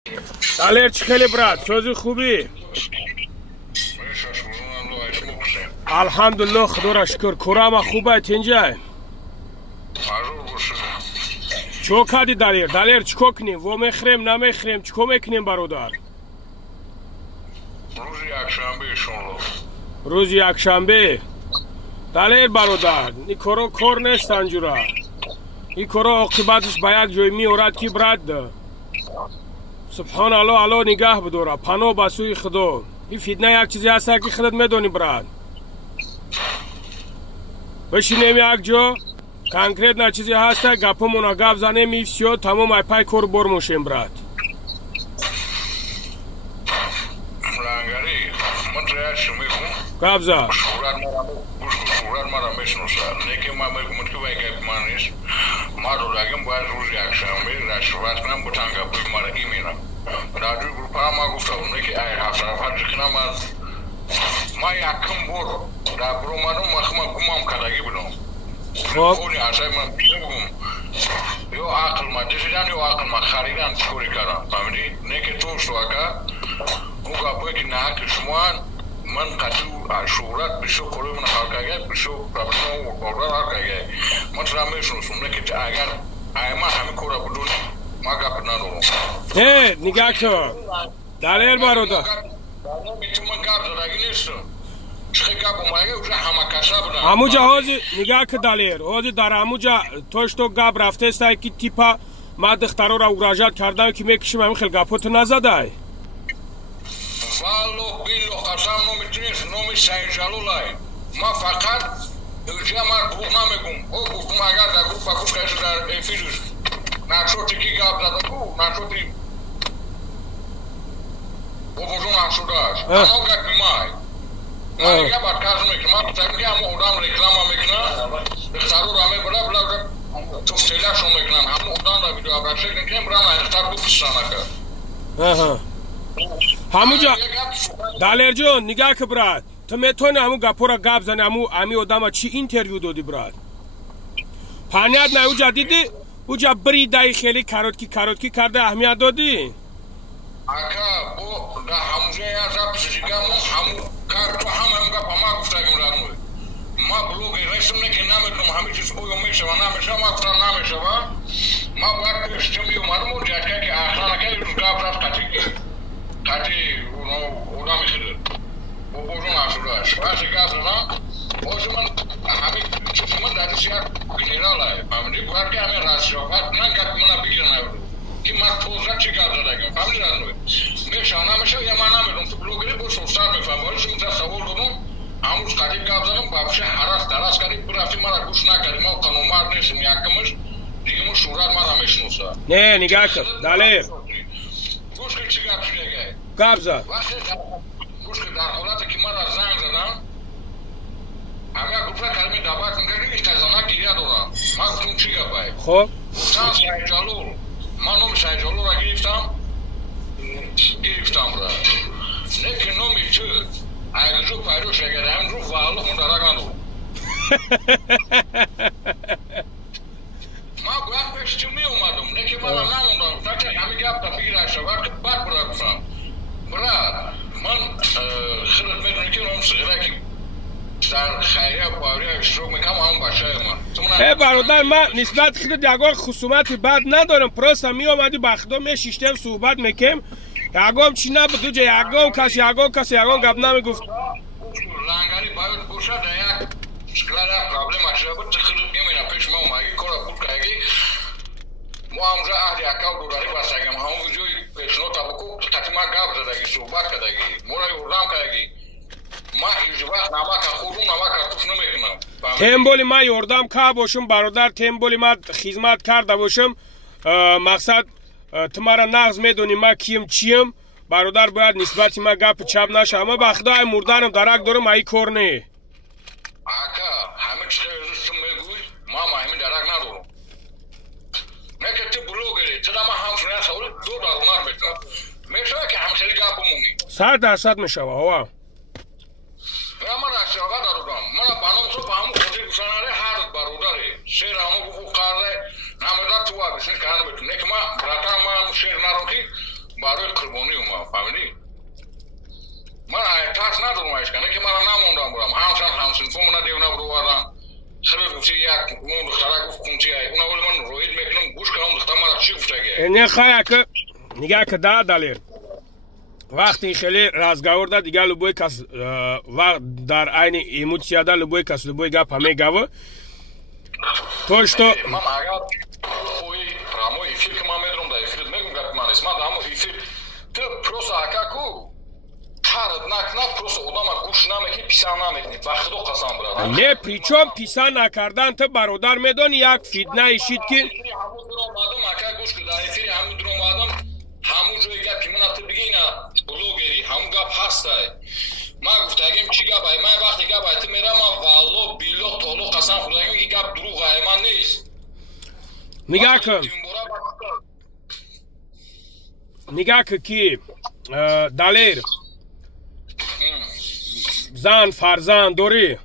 Dalerchi kheli brat, so'zi xubi. Alhamdulillah, Xudo ra shukr. Ko'rama xuba tenjay. Чё кади далер? Далер чико кунем? Во мехрем, намехрем, чико мекунем бародар? Рӯзи якшанбе иншоаллоҳ. Рӯзи якшанбе? Далер бародар, ин коро кор нест анҷура. Ин коро оқибаташ ба як ҷой меорад ки брат. Субҳаналлоҳ, Аллоҳ нигаҳ бидора, паноҳ ба сӯи Худо. Ин фитна як чизе ҳаст ки худат медонӣ брат. Бишинем як ҷо. Конкретно чизе ҳаст, гапамона гап занем и всё, тамом ай пай кор бор мошем брат. Лангари, ман реакция мегум. Гапза. Шурат мара мешноса. Неки ма мегум ки вай гап маниш. Маро дагам баъд рӯзи якшанбе рашват кунам бо тангапӯи мара имена. Раҷӯи группа ма гуфтам неки ай ҳафт кунам аз ма якум бор дар биромадам махма гумам кадаги будам. Хоб. Они асай ман бигум. Ё ақл ма дишидан ё ақл ма харидан чикори кардам. Фаҳмидӣ? Неки то шуака он гапое ки наҳақи шумоан ман қатъи шӯҳрат бисёр кори ман ҳал карда бисёр проблема ордар ҳал карда. Ман тра мешиносам неки агар ай ман ҳамин кора будони ман гапи надорам. Нигоҳ кун. Далер бародар. Ман гап задаги нестам. Амуҷа ҳозир нигоҳ ки далер, ҳозир дар амуҷа тошто гап рафтеста ки типа ма духтароро угражат кардам ки мекишим ҳамин хел гапоту назадай. Валлоҳ биллоҳ қасам номитинист номи Сайҷалолай. Ма фақат ҷа ман буғ намегум. О гуфтум агар дар группа гӯш кардаш дар эфириш нашоти ки гап зада ку нашоти овозон ашудааст. Анон гапи май. Я подкажу мекунам, таки ҳама одам реклама мекунад, духтароро мебарад, була туфтелашо мекунад, ҳама одамро видеообращение мекунем, бурам айхтар буписанака. Ҳамуҷа далерҷон, нигоҳ ки брат, ту метавонӣ ҳамун гапоро гап зани, ҳамин одама чӣ интервю доди брат? Паҳният на уҷа диди, уҷа бридаи хеле каротки карда аҳамият додӣ? Ака, бо да ҳамуҷа я записидигам, ҳаму карту ҳамаам гапа ма гуфтагим ранӯй. Ма блоги ресм неки намедонам ҳамин чиз оё мешава, намешава, ма гуфтам намешава. Ма бояд пешти меомадам, ҷатка ки ахланака рӯз гап рафт қати одами хидр. Бо бозон ашудааст. Вақти гап задам, ҳозир ман ҳамин чизи ман дар дисти як генералай. Фаҳмидӣ? Бояд ки ҳамин расиёфат ман гапи мана бигир наёрд. Ки ман тоза чӣ гап задагим. Фаҳмидӣ ранӯй? Мешава, намешава, я ман намедонам. Ту блогери бошо сар мефаҳм. Вале шумо та савол додам, ҳамрӯз қадим гап задам, бабша ҳарас карди, бирафти мара гӯш накарди. Ман қанунмард нестам, якумаш дигимон шӯҳрат мара мешиноса. Не, нигоҳ кун. Далер. Гӯш ки чӣ гап шудагай? Гап зад. Гӯш ки дар ҳолате ки мара занг задам, ҳамя гуфта калими даъват мекарди, ин қазана гирия дорам. Ман гуфтам чӣ гапай? Хоб. Гуфтам Сайҷалол. Ман номи Сайҷалолро гирифтам брат. Неки номи ту агҷо пайдо шагар ҳамин рӯ валлоҳ ман дарак надорам. Ман бояд пеши ту меомадам, неки манам намондам. Фақат ҳамин гапта бигирашта вақти баъд брат гуфтам. Брат, ман худат медонӣ ки ном сиғира ки дар хайрия паврия иштирок мекунам ҳамон бачаи ман. бародар, ман нисбати худат ягон хусумати бад надорам. Просто меомадӣ ба Худо мешиштем, суҳбат мекем. Ягон чӣ набуд, уҷа ягон кас ягон гап намегуфт. Лангари баёд бошад, як шклада проблема шуда буд, худат мемена пеш ма омаги кора буд каги. Мо ҳамҷа аҳди акав додарӣ бастагим, ҳамон ҷои пешнота буку, қати ма гап задаги, суҳбат кадаги, моро ёрдам кадаги. Ма ҳиҷ вақт намака хӯрдум, намака туф намекунам. Темболи ман ёрдам ка бошум бародар, темболи ман хизмат карда бошум. Мақсад ту мара нағз медонӣ ман киям чиям. Бародар бояд нисбати ман гапи чап наша. Ама ба Худо ай мурданам дарак дорам, аи кор не. Ака, ҳамин чизе ту мегӯй, ман ҳамин дарак надорам. Неки ту блогери, ту да ман ҳамшуна як саволи ду даронар метавам. Мешава ки ҳамхели гап бимонӣ? 100% мешава, ова. Ман расиёва дародам. Мана баномсо ба ҳамун хотир гӯшанаре ҳард бародаре. Шер ҳамон гуфу қарда намеда ту абисин кана бетун. Неки ман братан ман шер наром ки ба برای قربانی اومدم فهمیدی من ترس ندارم اشکانه که من نموندم برم همسنفمون دیونه برو بردم خیلی گفتی یک اون دختره گفت کنتی اونا ولی من روید میکنم گوش کنم دختر مرا چی گفته گه نه خواهی که نگاه که دالیر وقتی خیلی رازگاور دا دیگه لبوی کس وقت در عین ایموتسیا دا لبوی کس لبوی گپ همه گوه توش تو من اگر خوی رامو افیر که من میدونم دا افیر میگم گپ من اسم دا همو افیر تو پروسا اکاکو تارد نکنه پروسا ادامه گوش نمیکنی پیسان نمیکنی وقت دو قسم برادر نه پریچم پیسان نکردن تو برادر میدونی یک فیدنه ایشید که همو درام آدم اکا گوش که دا افیر همو درام آدم همو جوی گپی من ات بگینا بلوگری همو گپ هستای ما گفتم چی گپای من وقتی گپای تو میرم والله بیلو تولو قسم خدایم که گپ دروغه من نیست نگاه که کی دالیر زن فرزند دوری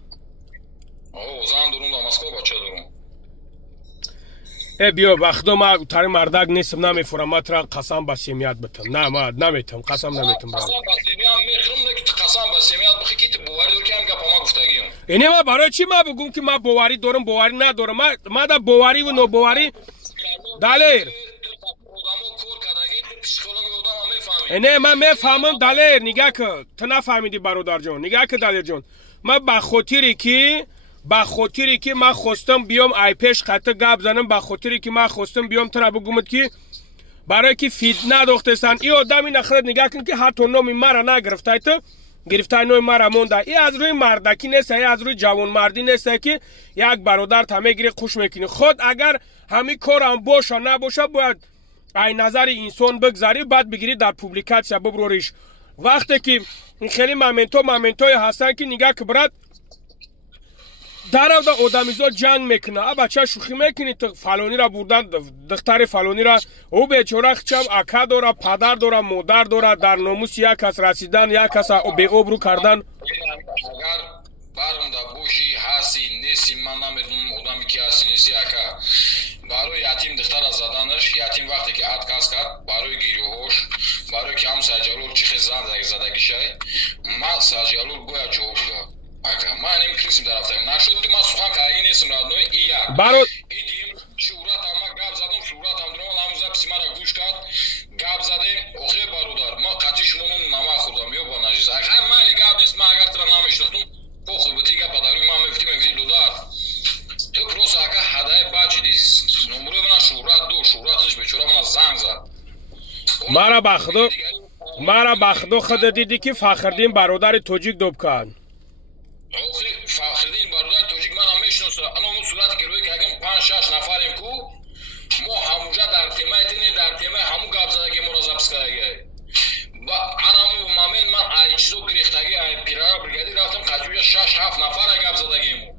او زن دورم دا مسکو بچه دورم بیا وقتا ما تاری مردک نیستم نمیفورم ما ترا قسم به سمیت بتم نه ما نمیتم قسم نمیتم قسم به سمیت میخرم نه که قسم به سمیت بخی که باوری دور که هم گپ ما گفتگیم اینه ما برای چی ما بگم که ما باوری دارم باوری ندارم ما دا باوری و نو باوری دالیر اینه من میفهمم دالیر نگاه که تو نفهمیدی برادر جان نگاه که دالیر جان ما به خاطری که من خواستم بیام ای پیش خط گپ زنم به خاطری که من خواستم بیام ترا بگم که برای که فیتنه دختستان ای آدمی نخرد نگاه کن که حتی نومی مرا نگرفته تو گرفته نومی مرا مونده ای از روی مردکی نیست ای از روی جوان مردی نیست که یک برادر تمه گیری خوش میکنی خود اگر همین کارم باشه نباشه باید ای نظر انسان بگذاری بعد بگیری در پوبلیکاسیا ببروریش وقتی که خیلی مومنتوی هستن که نگاه که برات در آدمیزا جنگ میکنه بچه شوخی میکنی تو فلانی را بردن دختر فلانی را او بیچاره چم اکا داره پدر داره مادر داره در ناموس یک کس رسیدن یک کس به ابرو کردن اگر برم دا بوشی هستی نیستی من نمیدونم آدمی که هستی نیستی اکا برای یتیم دختر از زدنش یتیم وقتی که اتکاس کرد برای گیروهاش برای که هم سجالور چیخ زن زدگی شای ما سجالور باید جواب داد اکا من نمیکنیم در افتایم نشد که ما سخن که اگه نیستم رادنوی ای دیم شورت هم ما گب زدم شورت هم درمان هموزه پسی مرا گوش کرد گب زدیم اوخی برودار ما قطی شمونم نما خوردم یا با نجیز اکا هم مالی گب نیست ما اگر ترا نمیشنفتم خوب بطی گب پداروی ما مفتیم اگزی دودار تو پروس اکا هدای باچی دیز نمروی من شورتش بچورا من زنگ زد مرا بخدو خود دیدی که فخردین برادر توجیک دوب کن اوخی فخردین برادر توجیک من هم میشنوسته اما اون صورتی که روی که اگه 5-6 نفریم کو ما همونجا در تیمه تینه در تیمه همون گب زدگی مرازبس کردگی و انامو مامین من ای چیزو گریختگی ای پیرارا برگردی رفتم قجویا 6-7 نفر گب زدگیمو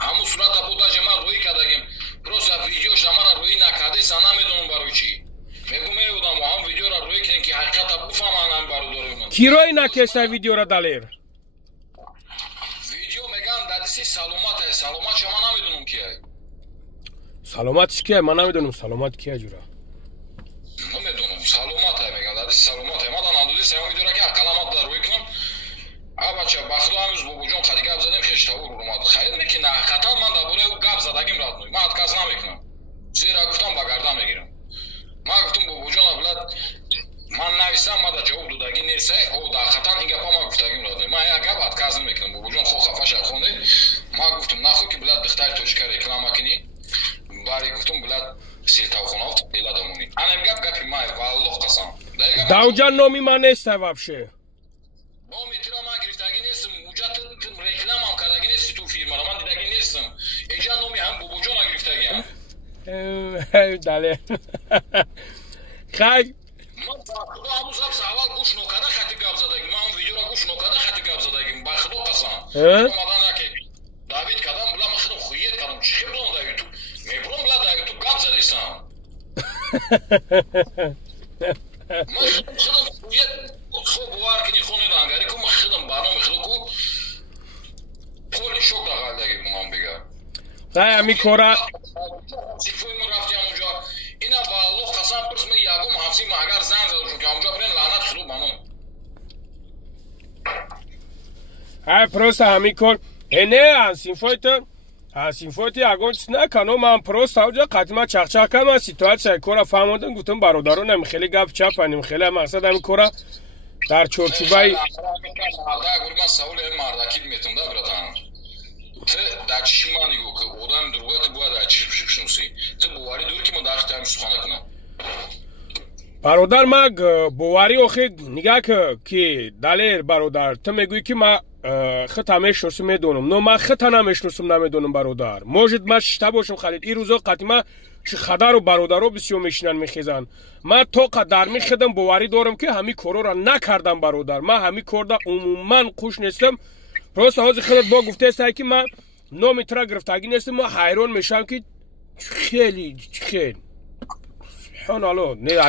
همون صورت بوده که من روی کردگیم پروسا ویدیوش من روی نکرده سا نمیدونم برای چی میگم میودم و هم ویدیو را روی کنیم که حقیقت بفهمن هم برادرم من کی روی نکسته ویدیو را دالیر ویدیو میگن دادیسی سلامت شما نمیدونم کیه سلامتش کیه من نمیدونم سلامت کیه جورا نمیدونم سلامت میگن دادیسی سلامت ما دا ندودی سیما ویدیو را که کلمات در روی کنم بچه بخدو همیز بابو جان خیلی گپ زدیم خیش تاور اومد خیلی نکنه حقیقتا من درباره او گپ زدگیم رادنوی من اتکاس نمیکنم زیرا گفتم با گردن میگیرم ما گفتم بابو جان بلد من نویسم ما دا جواب دادگی نیست او در خطا این گپا ما گفتگیم رادنوی من یک گپ اتکاس نمیکنم بابو جان خو خفه شد خونده ما گفتم نخو که بلد دختر توجیک رکلام کنی باری گفتم بلد سیرتاو خونافت ایلا دمونی انم گپی ما والله قسم داوجان نومی من نیسته وابشه نومی تیرا من گرفتگی نیستم موجت رکلام هم کردگی نیستی تو فیلم را من دیدگی نیستم اینجا نومی هم بابو جان گرفتگی هم داله خیلی من بخدا همون زبس اول گوش نکرده خطی گپ زدگیم من ویدیو را گوش نکرده خطی گپ زدگیم بخدا قسم اومدن که داوید کردم بلا من خودم خویت کردم چی خیلی بلام داوید تو میبرم بلا داوید تو گپ زدیستم من خودم خویت خوب بوار کنی خونه رنگاری که من خودم برنامه خودم که پولی شک داغل داگیم من بگم همی کورا زیفوی من رفتیم اونجا اینا والله قسم پرس من یاگم حفظی ما اگر زن زدم که اونجا برین لعنت خلو بامون های پروست همی کن نه انسینفویت اگونچ نکنم من پروست اونجا قدیما چخچخ کنم سیتواسیون کورا فهموندم گفتم برادرو نمی خیلی گپ چپنیم خیلی مقصد همی کورا در چورچوبای من سوال مردکی میتونم دا براتان تو در چشمانی گو که اودم دروغت باید در چشم بشنوسی تو بواری دور که ما داخل هم سخانه کنم برادر ما بواری اوخی نگاه که دلیر برادر تو میگوی که ما خط همش نوسم میدونم نه ما خط همش نوسم نمیدونم برادر موجود ما شتا باشم خالد این روزا قدیما چه خدار و برادرو بسیار میشنن میخیزن ما تو قدر میخدم بواری دارم که همین کارو را نکردم برادر ما همین کاردا عموما خوش نیستم راست حاضر خودت با گفته است که من نومیترا گرفتگی نیستم ما حیران میشم که خیلی سبحان الله نه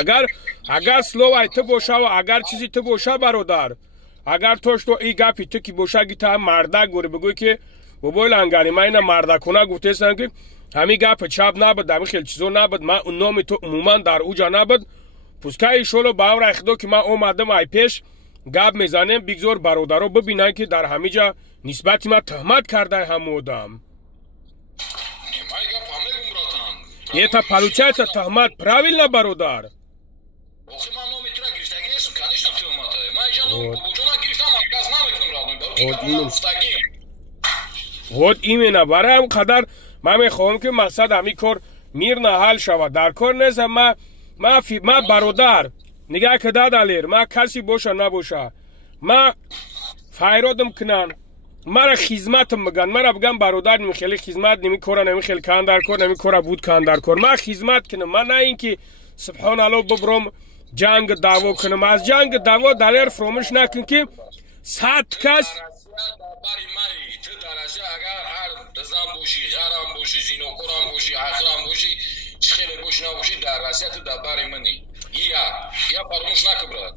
اگر سلوای تو باشه و اگر چیزی تو باشه برادر اگر توش تو ای گپی تو کی باشه که تا مردا گوره بگوی که بابا لنگاری من اینا مردکونه گفته است که همین گپ چاپ نبود همین خیلی چیزا نبود من اون نام تو عموما در اوجا نبود پوسکای شلو باور اخدو که من اومدم ای پیش گپ میزنم بیگزور برادرو ببینن که در همینجا نسبت ما تهمت کرده همودم یه تا پلوچه تا تهمت پراویل نه برادر اوخی من نمیتونم گرفتگی نیستم کنیشتم تهمته من اینجا بوجونا گرفتم از نمیتونم رادم خود ایمینه برای هم قدر من میخواهم که مقصد همی کار میر حل شود در کار نیستم ما برادر نگاه که دادالیر ما کسی باشه نباشه ما فایرادم کنن مرا خدمتم بگن مرا بگن برادر نمیخیلی خدمت نمیکنه نمیخیل کان در کار نمیکنه بود کان در کار ما خدمت کنم من نه اینکه سبحان الله ببرم جنگ دعوا کنم از جنگ دعوا دلیر فراموش نکن که 100 کس اگر هر دزدم باشی غرم باشی زینوکورم باشی آخرم باشی خیلی باشی نباشی در راسیت دبر منی یا فراموش نکن برادر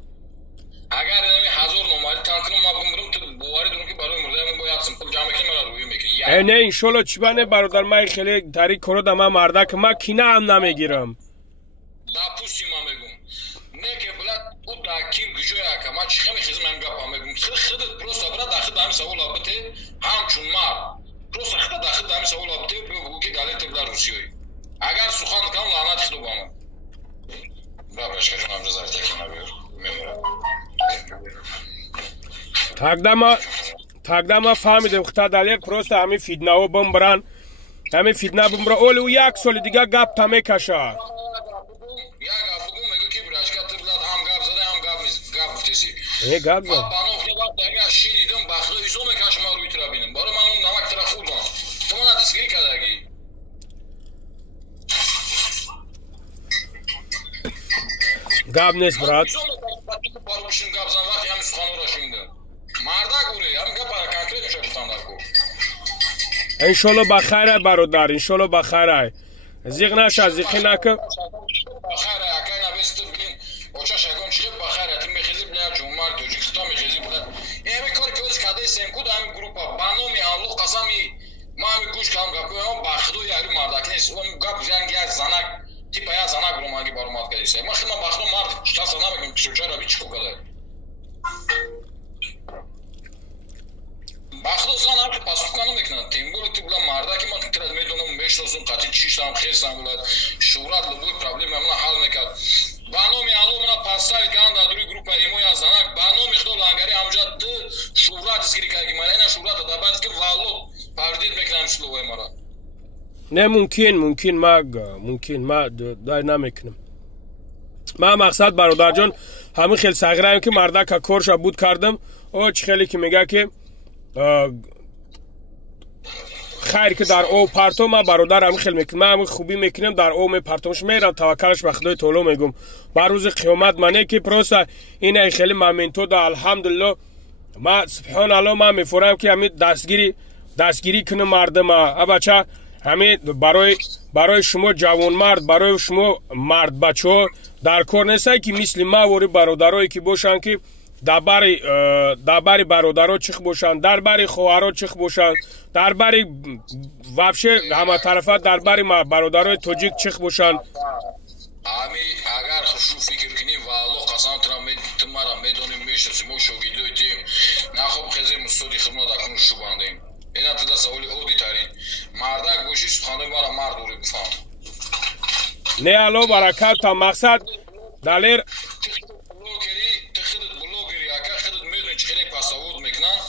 اگر هزار نمایی تانکنم ما بمرم تو بواری دونم که برای مرده من باید سمپل جامعه که مرا روی میکنی نه انشالله چی بانه برادر من خیلی تاریک کرو دما مرده که ما کینه هم نمیگیرم دا پوستی ما میگم نه که بلد او دا کیم گجوی اکا ما چی خیلی خیزم هم گفت میگم خودت پروستا برا داخل دامی سوال آبته همچون ما پروستا خودت داخل دامی سوال آبته بگو که گالی تبلا روسیوی اگر سخن کنم لعنت خدو بامم بابرش که جناب جزایی تکی نبیر تقدم فهمیدم خطا دلیر پروست همین فیدنه و بمبرن همین فیدنه بمبرن اول و یک سال دیگه گپ تمه کشه یا گپ بگو میگو که براشکا تبلاد هم گپ زده هم گپ گفتیسی گپ زده بانو خیلی دمی از شینیدم بخلا ایزو میکشم روی ترا بینم برای من اون نمک ترا خود کنم تو من دستگیری کردگی گپ نیست برات باروشیم گپ زن وقتی همین سخانو را شمیدم مرده گوره هم گپ برای کنکریت میشه گفتم در کو انشالله بخیره برادر انشالله بخیره زیغ نشه زیغی نکه بخیره اکای نبست بین اوچا شگون چیه بخیره تی میخیزی بلیا جمعر دوجی خطا میخیزی بلد این همین کار که از کده سیمکود همین گروپا بانومی الله قسمی ما همین گوش که هم گپ کنم بخدو یاری مردک نیست اون گپ زنگی از زنک تیپا یا زنک رو مانگی بارو مات کدیسه ما خیلی بخدو مرد چتا سنا بگیم کشوچه را بی چکو کده بخدو زن هم که پاسخ کنم میکنن تیمبول تی بلا مرده که ما ترد میدونم بشنوزم قطعی چیشتم خیستم بلد شورات لبوی پرابلیم همنا حل میکرد بانومی آلو منا پاساری کان دادوری گروپا ایمو یا زنک بانومی خدو لانگاری همجا دو شورات اسگیری که اگه اینا شورات دابند که والو پاردید میکنم شلوه مرا نه ممکن ما دای نمیکنم ما مقصد برادر جان همین خیلی صغیرم که مرده که کارشا بود کردم او چه خیلی که میگه که خیر که در او پرتو ما برادر همین خیلی میکنم من همین خوبی میکنم در او می پرتوش میرم توکلش به خدای تعالی میگم بر روز قیامت منه که پروسا این خیلی مامنتو دا الحمدلله ما سبحان الله ما میفورم که همین دستگیری کنم مردم بچه همین برای شما جوان مرد برای شما مرد بچه ها در کار نیست که مثل ما وری برادرایی که باشن که در باری برادرها چخ باشن در باری خواهرها چخ باشن در باری وفشه همه طرفت در باری برادرای تاجیک چخ باشن Ами агар хушу фикр кунӣ валло қасам тумара медонем мешиносем мо шогирдоитем нахоб хезем устоди хидмат акунун шубандем ина туда саволи оди тарин мардак бошӣ суханои мара мард ури бифаҳм не алло баракат та мақсад далер блогери ака хидат медони чӣ хеле пасавод мекунанд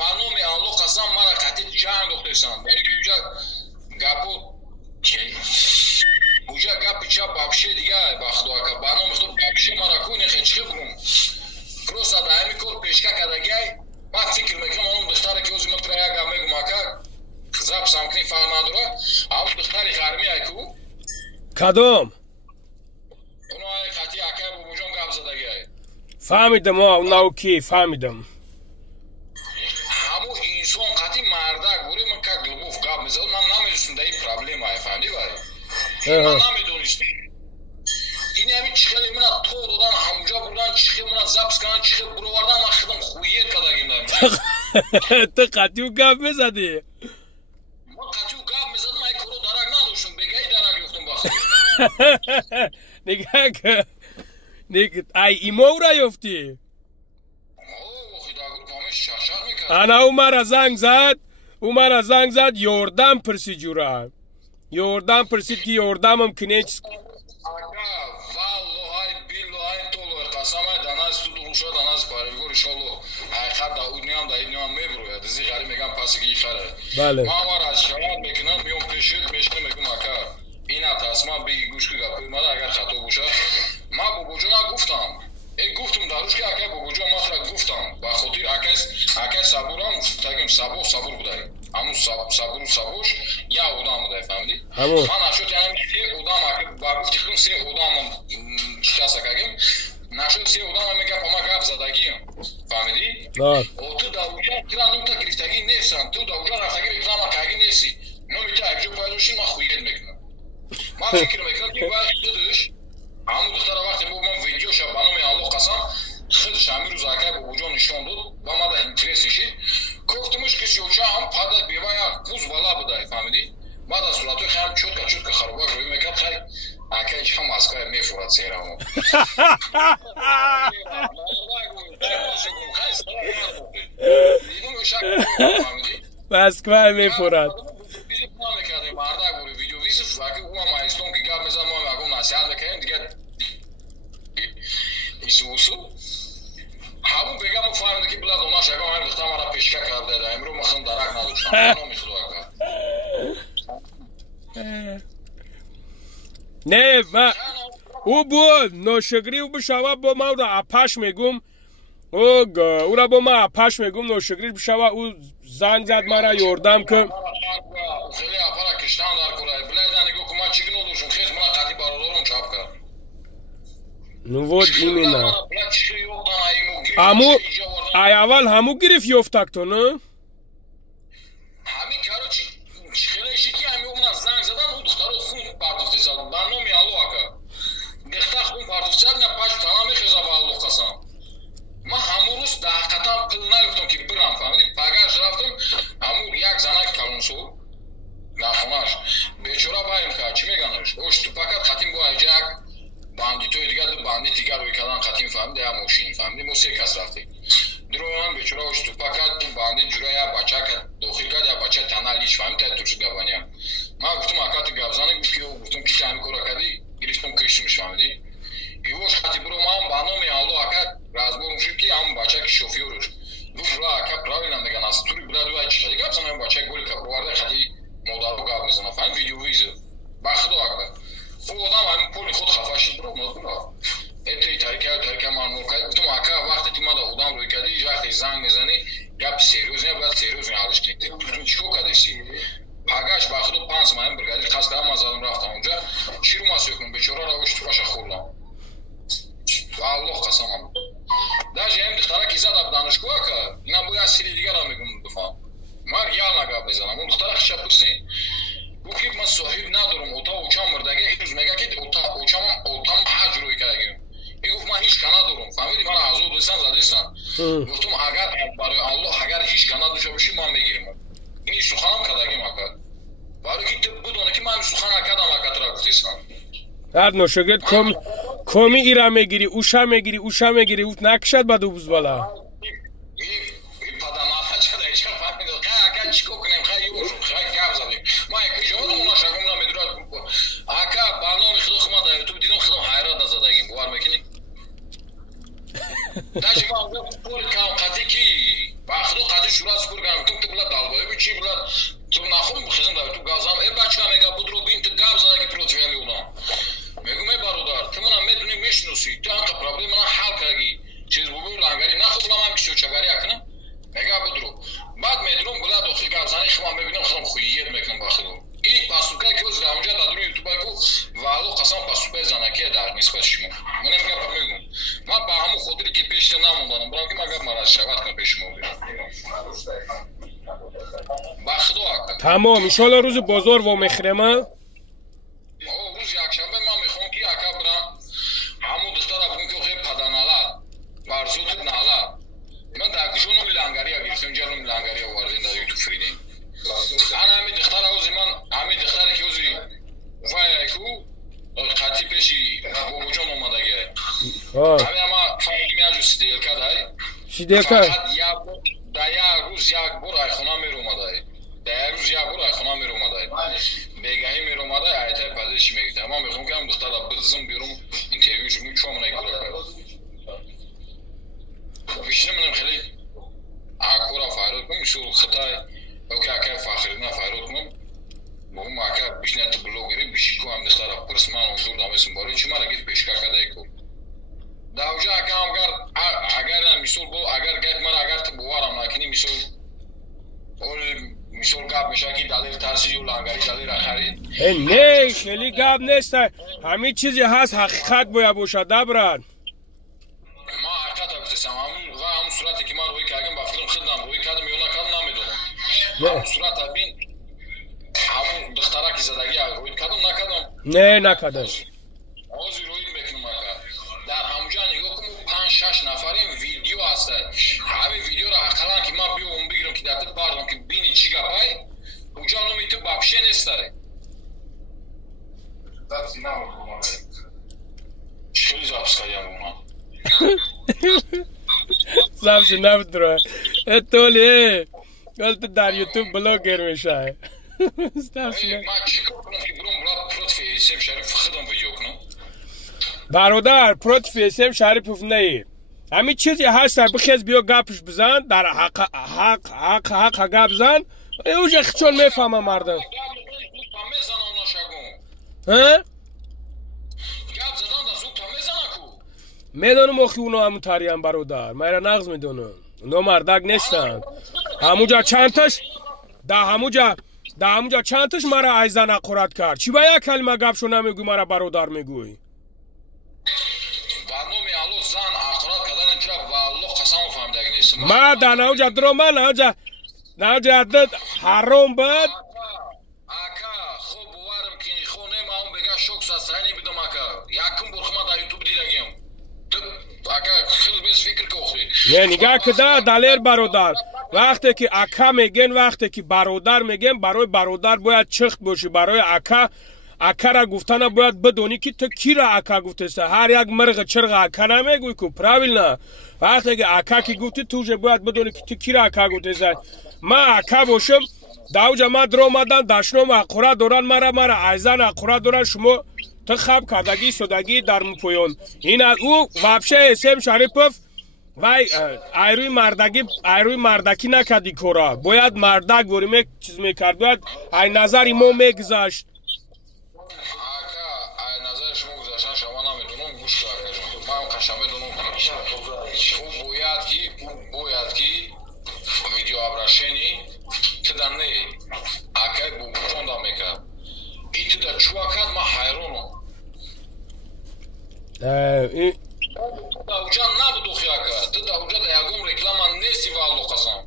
маълуми алло қасам мара қатъи ҷанг дохтесанд барки гапо уҷа гапи чап вообще дига бахту ака барноми худо вообще мара куни хе чӣ бигум просто да ҳами кор пешка кардагиай баъд фикр мекунам онум духтаре ки ози матра як гап мегум ака записам кунӣ фарқ надора ҳамун духтари хармияй ку кадом онои қатъи акай бобоҷон гап задагиай фаҳмидам нав ки фаҳмидам ҳамун инсон қатъи мардак буре ман как любов гап мезадам ман намедонистам да ин проблемае фаҳмидӣ бай ман намедонистам ин ҳами чӣ хеле мина то додан ҳамуҷа бурдан чӣ хел мина запис кардан чӣ хел буровардан ман хидам хует кардагим ту қатъиу гап мезадӣ ман қатъиу гап мезадам ай коро дарак надоштам бегаи дарак ёфтам ба худ нигак ай имовра ёфтӣ ана ӯ мара занг зад ёрдам пирсид ҷура ёрдам пирсид ки ёрдамам кине бале ина тасма биги гӯшки гапои мана агар хато боша ман бобоҷона гуфтам гуфтум дарушки акай бобоҷон ман худра гуфтам ба хотир акай сабурам тагим сабур будай ҳамун сабуш як одам будай фаҳмидӣ ман ашод яъне се одам ба гуфти худам се одам шикаста кардем нашод се одам мегапа ма гап задагим фаҳмидӣ ту давуҷа кира нута гирифтагӣ нестам ту давуҷа рафтагӣ реклама кардагӣ нести номи ту якҷо пайдошӣ ман хует мекунам ман фикр мекунам ки бояд худаш ҳамун духтара вақте ман видеоша ба номи алло қасам худаш ҳамин рӯз акай бобоҷон нишон дод ва мада интерес кишид гуфтумш ки сиёча ҳам пада бевая куз бала будай фаҳмидӣ баъда суратои хам чотка харобак рӯй мекард хай акай ҷа москва мефурад серамо москва мефурад мардак бури видеовизов аки уам аистон ки гап мезанам ма ягон насиҳат мекардем дига исусу ҳамун бегамо фаҳмида ки била донаш ягон ҳам духтар мара пешка карда имрӯ ма худам дарак надоштам номи худо ака не ӯ бо ношигрӣ бишава бо ман апаш мегум ӯра бо ман апаш мегум ношигрӣ бишава ӯ занг зад мара ёрдам ки хеле апара киштан дар кора билайда нигоҳ кун ман чӣ гуноҳ доштам хез мана қатъи бародарам чап кард ну вот именно ҳаму ай аввал ҳаму гирифт ёфтакто на ҳамин карочи хелеши ки ҳами умна занг задан ӯ духтаро хун пардохтесад ба номи алло ака дехта хун пардохтесад на паш тана мехеза ба алло қасам ман ҳамун рӯз даҳқатан пул наёфтам ки бирам фаҳмидӣ пагаш рафтам ҳамун як занак калонсо нахонаш бечора байм кард чӣ меганаш ош тупакат қатим бо айҷа як бандитои дига ду бандит дига рӯй кардан қатим фаҳмида як мошини фаҳмидӣ мо се кас рафтем дуроян бечора ош тупакат ду бандит ҷура як бача дохил кард як бача тана лич фаҳмид тай турши габаниям ман гуфтам акату гапзани гуфтам ки ҳамин кора кардӣ гирифтам киштимш фаҳмидӣ ивош қати буро ман ба номи алло ака разбор мушид ки ҳамун бача ки шофёрш ду бура ака правильно меган аст тури бура ду ай чиша дига бзанам бача голи каброварда қати модаро гап мезанам фаҳмид видеовизо ба худо ака ӯ одам ҳамин поли худ хафа шид буро мазбура этой тарика маъмул кард гуфтам ака вақте ту мада одам рӯй кардӣ вақте занг мезанӣ гапи серёзне бояд серёзне ҳалш кӣ ту чикор кардашӣ пагаш ба худо 5 маҳин биргади қасд кардам ман задам рафтам онҷа чиро масӯкум бечораро ош тупаша хӯрдам ва аллоҳ қасамам даже ҳам духтара ки зада данишгоҳ ака ина бояд сири дигара мегум дуфам мар ялна гап мезанам он духтара хиша пурсин гуфт ки ман соҳиб надорам ота очам мирдаги рӯз мега ки очамам отам ҳаҷ рӯй кардагим и гуфт ман ҳичка надорам фаҳмидӣ мана азоб додисан задисан гуфтам агар барои аллоҳ агар ҳичка надошта бошӣ ман мегирам ини суханам кардагим ака барои ки ту бидони ки ман сухан акадам акатра гуфтесан هر نوشگرد کمی ایرا میگیری اوشا میگیری اوشا میگیری اوت نکشد با دو بوز بالا این پدنالا چه دیگه فهمیدو که چیکو کنیم خیلی یوشو خیلی گپ زدیم ما یک جوان اونا شگم نمیدونم آکا برنامه خودم خودم در یوتیوب دیدم خودم حیرت زدگیم باور میکنی داشتم اون پول کام قطعی کی باخدو قطعی شورا سپور کنم تو بلا دالبای چی بلا تو نخون بخزن در تو گازام ای بچه میگه بودرو بین تو گاب زدگی پروتئین میونم میگم ای برادر تو منم میدونی میشناسی تو انت پرابلم من حل کردی چیز بگو لنگری نخو بلا من کشو چگاری اکنم میگه بودرو بعد میدونم بلا داخل گازانی خودم میبینم خودم خوییت میکنم باخدو این پاسوکای که از راونجا دادن یوتیوب کو والو قسم پاسوکای زنکی در نسبت شما من میگم میگم ما با همون خودی که پیش نموندم برام که مگر مرا شوات کنم پیش ما باخدو اکنم تمام ایشالا روز بازار و مخرمه روز یکشنبه من میخوام که اکا برم همون دختر اپون که خیلی پدنالا برزوت نالا من در کجونو میلانگاری اگرسیم جلو میلانگاری آوردین در یوتیوب فریدین انا همین دختر اوزی من همین دختر که اوزی وای کو خطی پیشی بوجون اومده گه همین اما فایلی میاجو سیدیل کدای سیدیل کد دایا روز یک بور ایخونا میر اومده در روز یک بور ایخونا میر اومده بگاهی میر اومده ایتای پدرش میگه اما میخوام که هم دختر بزنم بیرون اینترویو شو چون من ایکورا ویشنه منم خیلی اکورا فایرود کنم شو خطای اوکی اکا فاخرنا فایرود کنم بگم اکا بیشنه تو بلوگری بیشی کو هم دختر پرس من اونجور دامسیم باری چی مرا گید پیشکا کدای کو داوجا اکا اگر میسول بو اگر گید مرا اگر تو بوارم نکنی میسول میسول گاب میشه که دلیل ترسی و لنگری دلیل خرید نه خیلی گاب نیست همین چیزی هست حقیقت باید باشه دبران ما حقیقت گفتم همون صورتی که ما روی کردم با فکرم خودم روی کردم یا نکردم نمیدونم صورت ببین همون دختره که زدگی روی کردم نکردم نه نکردم اوزی روی میکنم در همونجا نگاه کنم 5-6 نفریم ویدیو هست همین ویدیو را حقیقتا که ما بیام بگیرم که در باردم که بینی چی گپای اونجا نمیتو بابشه نیست داره دستی نمیکنم خیلی زابسکایم اونا زبش نفت رو اتولی گلت در یوتیوب بلوگر میشه ما چی کنم که برام برای پروتفی اسم شریف خودم ویدیو کنم برادر پروتفی اسم شریف نه همین چیزی هست بخیز بیا گپش بزن در حق گپ بزن اوجه چون میفهمم مردم ها میدونم اخی اونا همون تاریم برادر میره نغز میدونم اونا مردک نیستن همونجا چندتش همونجا چندتش مرا ایزن اقرات کرد چی باید کلمه گفشو نمیگوی مرا برادر میگوی ما در نوجه درو من نوجه دد حرام بد خوب بوارم که خونه ما هم بگه شوک سسترینی بدم اکا یکم برخما در یوتیوب دیدگیم اکا خیلی بس فکر که اخوی نه نگاه که ده دلیر برادر وقتی که اکا میگن وقتی که برادر میگن برای برادر باید چخت باشی برای اکا را گفتن باید بدونی که تو کی را اکا گفته هر یک مرغ چرغ اکا نمیگوی که پراویل نه وقتی که اکا کی گفتی توشه باید بدونی که تو کی را اکا گفته ما اکا باشم داوجا ما در اومدن داشنم اقرا دوران مرا ایزن اقرا دوران شما تو خواب کردگی سودگی در مپویون این او وابشه اسم شریپوف وای ایروی مردکی نکردی کورا باید مردک گوریم چیز میکرد باید ای نظری ما میگذاشت نظر شما گذاشتن شما نمیدونم گوش کرد من قشنگ میدونم او باید که ویدیو ابراشنی که در نه اکای بوبوچون دا میکرد ای تو در چوکات ما حیرونم اوجا نبودو خیاکا تو در اوجا در یکم رکلام نیستی والو قسم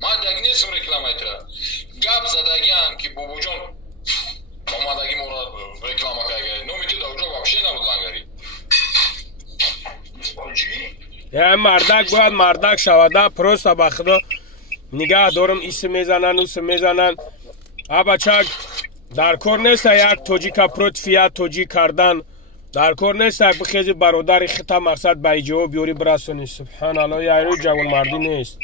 ما در نیستم رکلام ایترا گاب زدگیان که بوبوچون اومدگی مورد رکلام اکای نومی تو در اوجا بابشه نبود لنگری یه مردک باید مردک شوده پروستا بخدا نگاه دارم ایسه میزنن اوسه میزنن بچک در کار نیست یک توجی کپروت فیا توجی کردن در کار نیست بخیزی برادر خطا مقصد به ایجا بیاری برسونی سبحان الله یارو جوان مردی نیست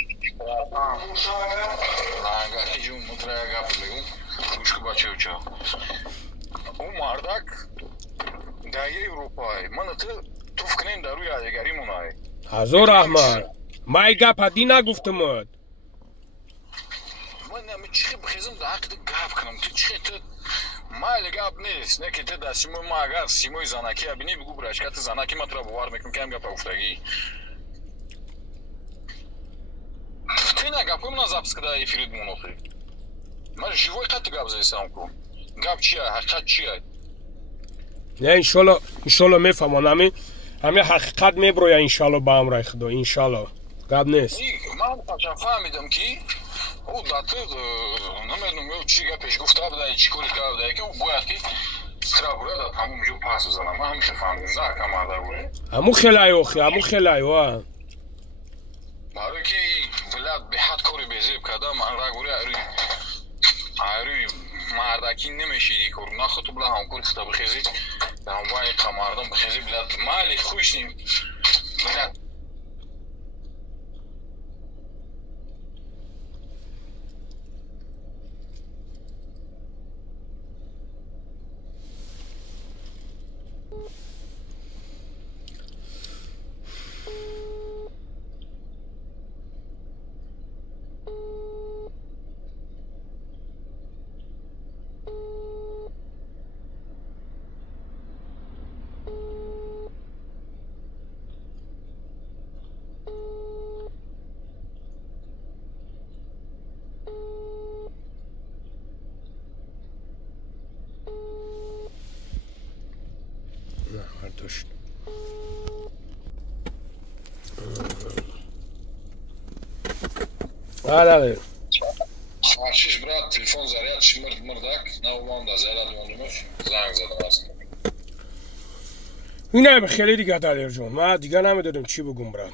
اون مردک در اروپای من تو فکرین در روی یادگاری مونای حضور احمد ما ای گپ دی نگفتمت من چی بخیزم در حق گپ کنم تو چی تو مال گپ نیست نه که تو در سیمو ما اگر سیموی زنکی ببینی بگو براشکت زنکی ما تو را باور میکنم که هم گپ افتادگی تو نه گپ من زابس کدا افرید مونوخی من جوی قط گپ زیستم کو گپ چیه حقیقت چیه نه انشالله میفهمم همه حقیقت میبرویا انشالله با امرای خدا انشالله گپ نیست من فهمیدم که او داده نمیدونم چی گپش گفته بوده چی کاری کرده بوده که او باید که ترابوره داد همون جو پاس بزنم من همیشه فهمیدم نه که مرده بوده همون خیلی اوخی همون خیلی اوه برای که ولاد به حد کاری بزیب کده من را گوره ایروی مردکی نمیشیدی کار نخو تو بلا هم کاری خدا بخیزید به هم وای قماردم بخیزید بلاد مالی خوش نیم بلاد Hadi. Açış brat telefon zaryad şımırd mırdak. Ne olmam da zaryad olmuş. Zang zadım aslında. اینه خیلی دیگه دادر جون من دیگه نمیدونم چی بگم برام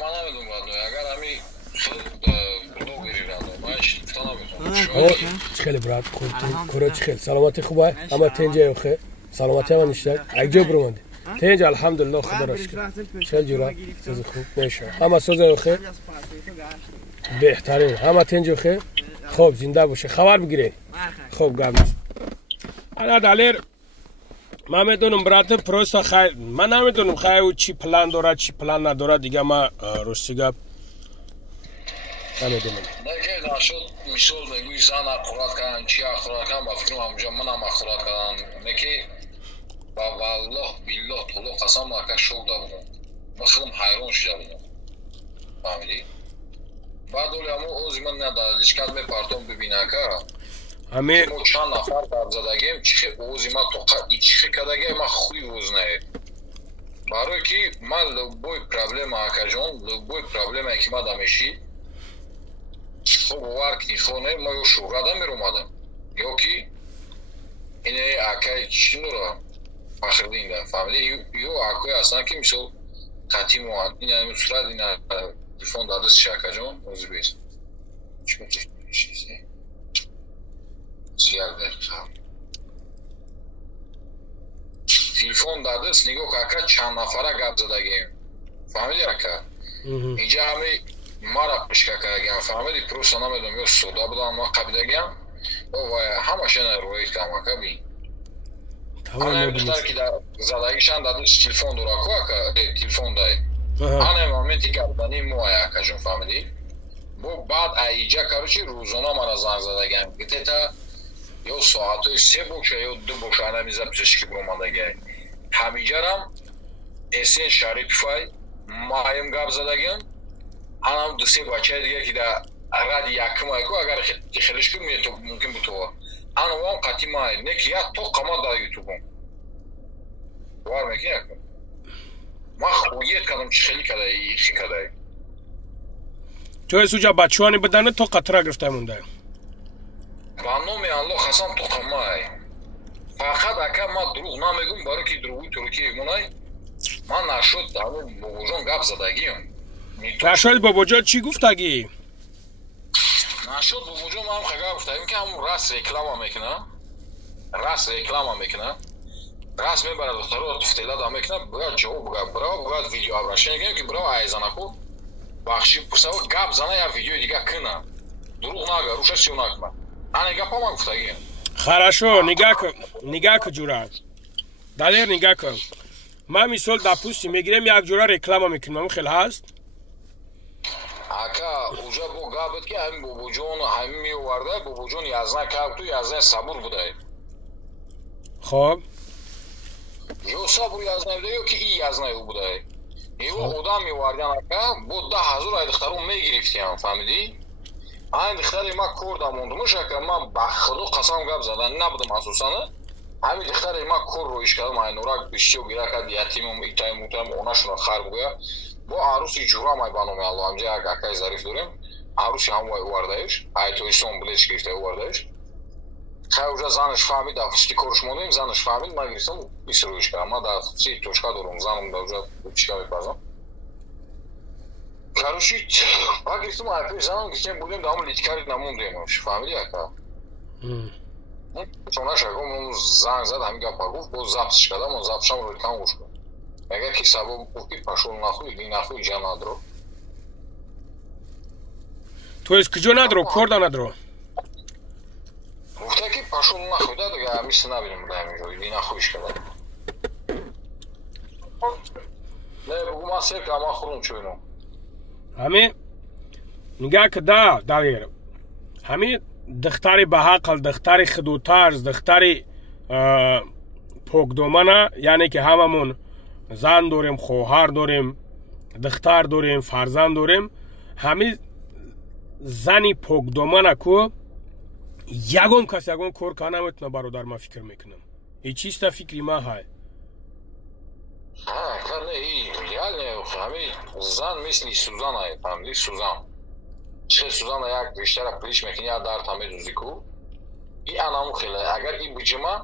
من نمیدونم بعد اگر همی خیلی بگیرن من هیچ نمیدونم خیلی برات کورت خیلی سلامتی خوبه اما تنجه خیلی سلامتی هم نشد اگه برام تنج الحمدلله خدا را شکر چه جورا چیز خوب میشه اما سوزه خیلی بهترین همه تنج خیلی خوب زنده باشه خبر بگیرین خوب گام انا دلیر من میدونم برات پروسا خیر من نمیدونم خیر چی پلان داره چی پلان نداره دیگه ما رستگاب نمیدونم دیگه نشد میشل میگوی زن اخورات کردن چی اخورات کردن با فکرم همونجا من هم اخورات کردن نکی با والله بالله طولو قسم مرکز شوق دارم من خیلیم حیران شده بودم فهمیدی؟ بعد اولی همون اوزی من نداره دیشکت میپردم ببینه که همه ما چند نفر در زدگیم چی اوزی ما توقع ایچی کدگیم ما خوی اوز نه برای که من لبوی پرابلم آکا جان لبوی پرابلم که ما دمیشی خوب ورکی خونه ما یو شورده میرو مادم یو که اینه آکای چی نورا آخردین ده فهمیده یو آکای اصلا که میشو قطعی موان این همین صورت این تلفون داده شاکا جان اوزی بیست چی میشه سیال برخواه تلفون داده است نگو که چند نفره گپ زدگیم فهمیدی اکا اینجا همه ما را پشکه کردگیم فهمیدی پروسا نمیدونم یا سودا بدم ما قبیدگیم همه شنه رویت کم اکا بی همه بیشتر که در زدگیشن داده است تلفون دورا کو اکا تلفون دای همه مومنتی گردنی موهای اکا جون فهمیدی بو بعد ایجا کاروچی روزانه ما را زنگ زدگیم گیته تا یا ساعتای 3 باشه یا 2 باشه نمیزه پزشکی برومندگی همیجرم اسین شریفای مایم گاب زدگیم هم 2-3 بچه دیگه که در رد یکم ایکو اگر خیلیش کنم تو ممکن بتوه هم قطعی مایم نکی یا تو قمار در یوتیوبم وار میکنی اکن ما خویت کنم چی خیلی کده ایخی کده تو ایسو بچه هانی بدنه تو قطره گرفته مونده با نوم الله خسان تو قمای فقط اکا ما دروغ نمیگم برای که دروغی ترکی مونای من نشد همون باباجان گپ زدگیم نشد باباجان چی گفتگی؟ нашуд бубуҷон ҳам хага гуфтаем ки ҳамун раст реклама мекуна, раст мебарад духтаро туфтелада мекуна, бояд ҷавоб бирав, бояд видео обращение кунем ки бирав айзанаку бахши пурсава гап зана я видео дига кына, дуруғ нага, руша сиё накма. Ане гапа ма гуфтагием. Хорошо, нигах ҷура. Далер нигах. Ма мисол допустим мегирем як ҷура реклама мекунам, хел ҳаст? Ака, уҷа бо гапет ки ҳамин бубуҷон ҳамин меоварда, бубуҷон язна кабту, язна сабур будай. Хоб. Ё сабур язна будай, ё ки и язна ё будай. Ё одам меовардан ака, бо 10,000 ай духтарон мегирифтиям, фаҳмидӣ? Айн духтари ма кор дамонд, мушака ман ба худо қасам гап задан набудам асосана. Ҳамин духтари ма корро иш кардам, ай нурак бишё гиракад ятимам итаим мутаим онашуна хар бугоя. Бо аруси ҷурамай ба номи Аллоҳ ҳамҷа як акаи зариф дорем. Аруси ҳамвай овардаиш, ай тоистон билеч гирифта овардаиш. Хай уҷа занаш фаҳмид, дафуски корш монем, занаш фаҳмид, ман гирифтам исроиш кардам. Ман дафуси точка дорам, занам да уҷа чика мепазам. Короче, ба гирифтам айпи занам гирифтам будем да ҳамон литкари намондемаш, фаҳмидӣ ака? Чонашаком занг зад ҳамин гапа гуфт, боз запсиш кардам, он запсишам рӯйкам гӯш кардам. Агар ки сабаб гуфти пашол нахӯй, ди нахӯй ҷа надро. То есть куҷо надро, кор да надро? Гуфта ки пашол нахӯй да дига ҳамиси набинем да ҳамин ҷои, ди нахӯйш кардам. Не, бугу ман сер кардам, ман хӯрдам чӯйно. Ҳамин нигах да, далер. Ҳамин духтари баҳақл, духтари худотарз, духтари покдомана, яъне ки ҳамамон зан дорем, хоҳар дорем, духтар дорем, фарзанд дорем. Ҳамин зани покдомана ку ягон кас ягон кор кар наметуна, бародар, ман фикр мекунам. И чиста фикри ма ҳай. Ҳамин зан мисли Сузан ай, фаҳмидӣ? Сузан. Чихе Сузана як риштара плиш мекуни, як дар тамедӯзи ку. И анаму хеле, агар и биҷима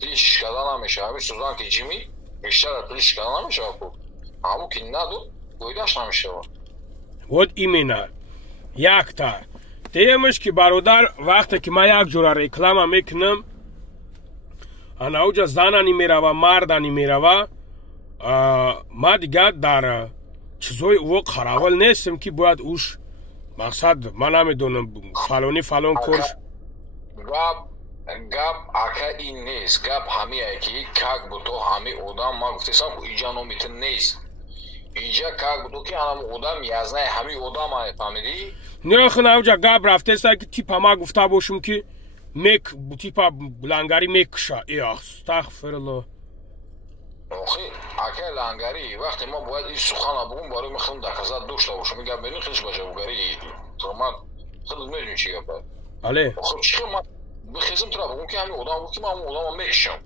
плиш карда намешава. Ҳамин Сузан ки ҷими риштара плиш карда намешава ку. Ҳамун ки наду гӯйдаш намешава. Вот именно. Якта. Деемаш ки бародар вақте ки ман як ҷура реклама мекунам, анауҷа занани мерава, мардани мерава, ма дигар дар чизои ӯ қаравал нестем ки бояд уш мақсад ман намедонам фалони фалон кор. Гап ака ин нест. Гап ҳамие ки как буто ҳами одам, ман гуфтесам ки иҷа номит нест. Иҷа как буто ки ҳам одам язнаи ҳами одам ай, фаҳмидӣ? Не охи навҷа гап рафтеса ки типа ма гуфта бошум ки мек типа лангари мекуша. Астағфируллоҳ. Охи ака лангари вақте ма бояд ин сухана бугум барои ман хеле доказат дошта бошам. Ин гап бенин хелеш ба ҷавобгарӣ. То ман хеле медонӣ чӣ гапа. Бале. Охи чихе ман бихезам тура бугум ки ҳамин одам гуфт ки ман одама мекушам.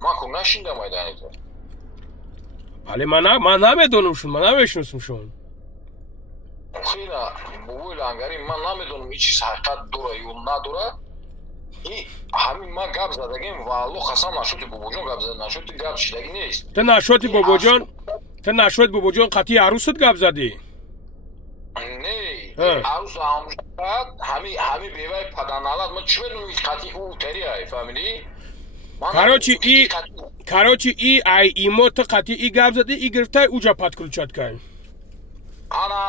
Ман ку нашиндам айдани то. Бале, ман намедонам шун, ман намешиносам шун. Охи на бубои лангари ман намедонам ин чиз ҳақиқат дора ё надора. И ҳамин ма гап задагем ва Аллоҳ қасам нашоти бобоҷон гап зада, нашоти гап шидагӣ нест. Ты нашоти бобоҷон қатъи арӯсат гап задӣ? Не, арӯс амшад ҳами беваи паданалад ма чӣ медонам ин қатъи ӯ терияй, фаҳмидӣ? Короче и ай имо ты қатъи и гап задӣ, и гирифтай уҷа падкулчаткай. Ана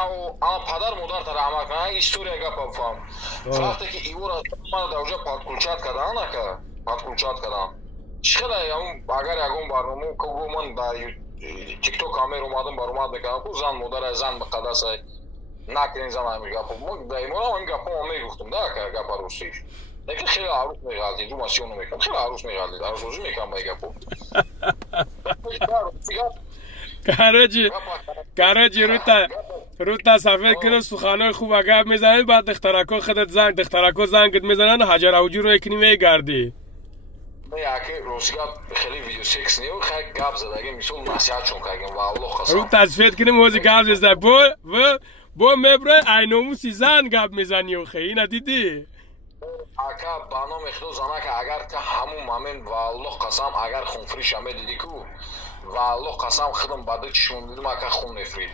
падар модар тарамак на история гапа фам. Вақте ки ивора ман да уҷа падкулчат кардам ака, падкулчат кардам. Чиқада ягон агар ягон барнома кого ман да TikTok камер омадам баромад мекардам ку зан модарай зан мақадасай накин зан ҳамин гапа. Ман да имора ҳамин гапа ма мегуфтам да ака гапа рӯсиш. Лекин хеле арӯс меғалтид, ҷума сиён мекардам. Хеле арӯс меғалтид, арӯсозӣ мекардам ба ин гапо. Короче, рута сафед кунем суханои хуба гап мезанем, баъд духтарако худат духтарако зангат мезананд, ҳаҷаравҷӯ мекунӣ мегардӣ. Яке ростгап хеле видео секс неё, хай гап задагем, мисол насиҳатшон кардем ва Аллоҳ қасам. Рута сафед кунем ҳози гап мезанем. Бо меброи айномуси зан гап мезанӣ охе, ина дидӣ? Ака ба номи Худо занака агар ка ҳамун момент ва Аллоҳ қасам агар хунфриша медидӣ ку والله قسم خودم بعد چشمم دیدم اکا خون نفرید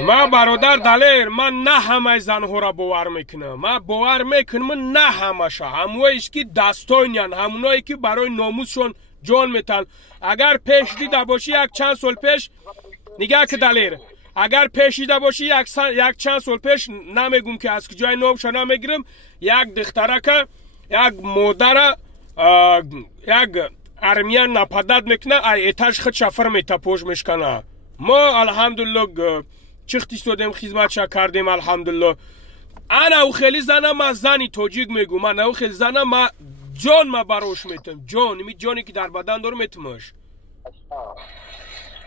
ما برادر دلیر من نه همه زنها را باور میکنم من باور میکنم نه همه همونایی که دستاینن همونایی که برای ناموسشون جان میتن اگر پیش دیده باشی یک چند سال پیش نگاه که دلیر اگر پیش دیده باشی یک چند سال پیش نمیگم که از کجای نامش نمیگیرم یک دختره که یک مادر یک ارمیان نپدد میکنه ایتاش خود شفر میتپوش میشکنه ما الحمدلله چختی سودیم خدمت شا کردیم الحمدلله انا او خیلی زنم ما زنی توجیگ میگم من او خیلی زنم ما جان ما براش میتم جان می جانی که در بدن داره میتمش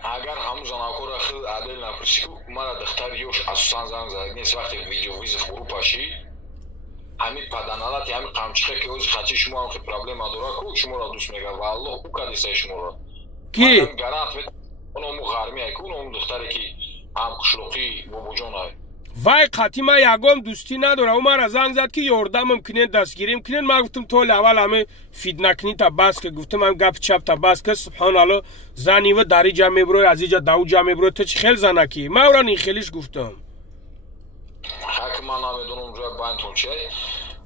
اگر هم زناکو را خیلی عدل نپرسی که من دختر یوش اساسان زنگ زد نیست وقتی ویدیو ویز فروپاشی همین پدنالات همین قمچخه که اوز خطی شما هم خیلی پرابلم داره که شما را دوست میگه و الله او کدیسه شما را کی؟ گرانت میتم اونو غرمی ای که اونو دختری که هم کشلوقی بابو جان های وای قطعی من یکم دوستی نداره او مرا زنگ زد که یاردمم کنین دستگیریم کنین من گفتم تو اول همه فید نکنی تا بس که گفتم هم گپ چپ تا بس که سبحان الله زنی و دری جمع برو از اینجا دو جمع برو تو چه خیلی زنکی من اوران این خیلیش گفتم حق من نمیدونم اونجا باید چه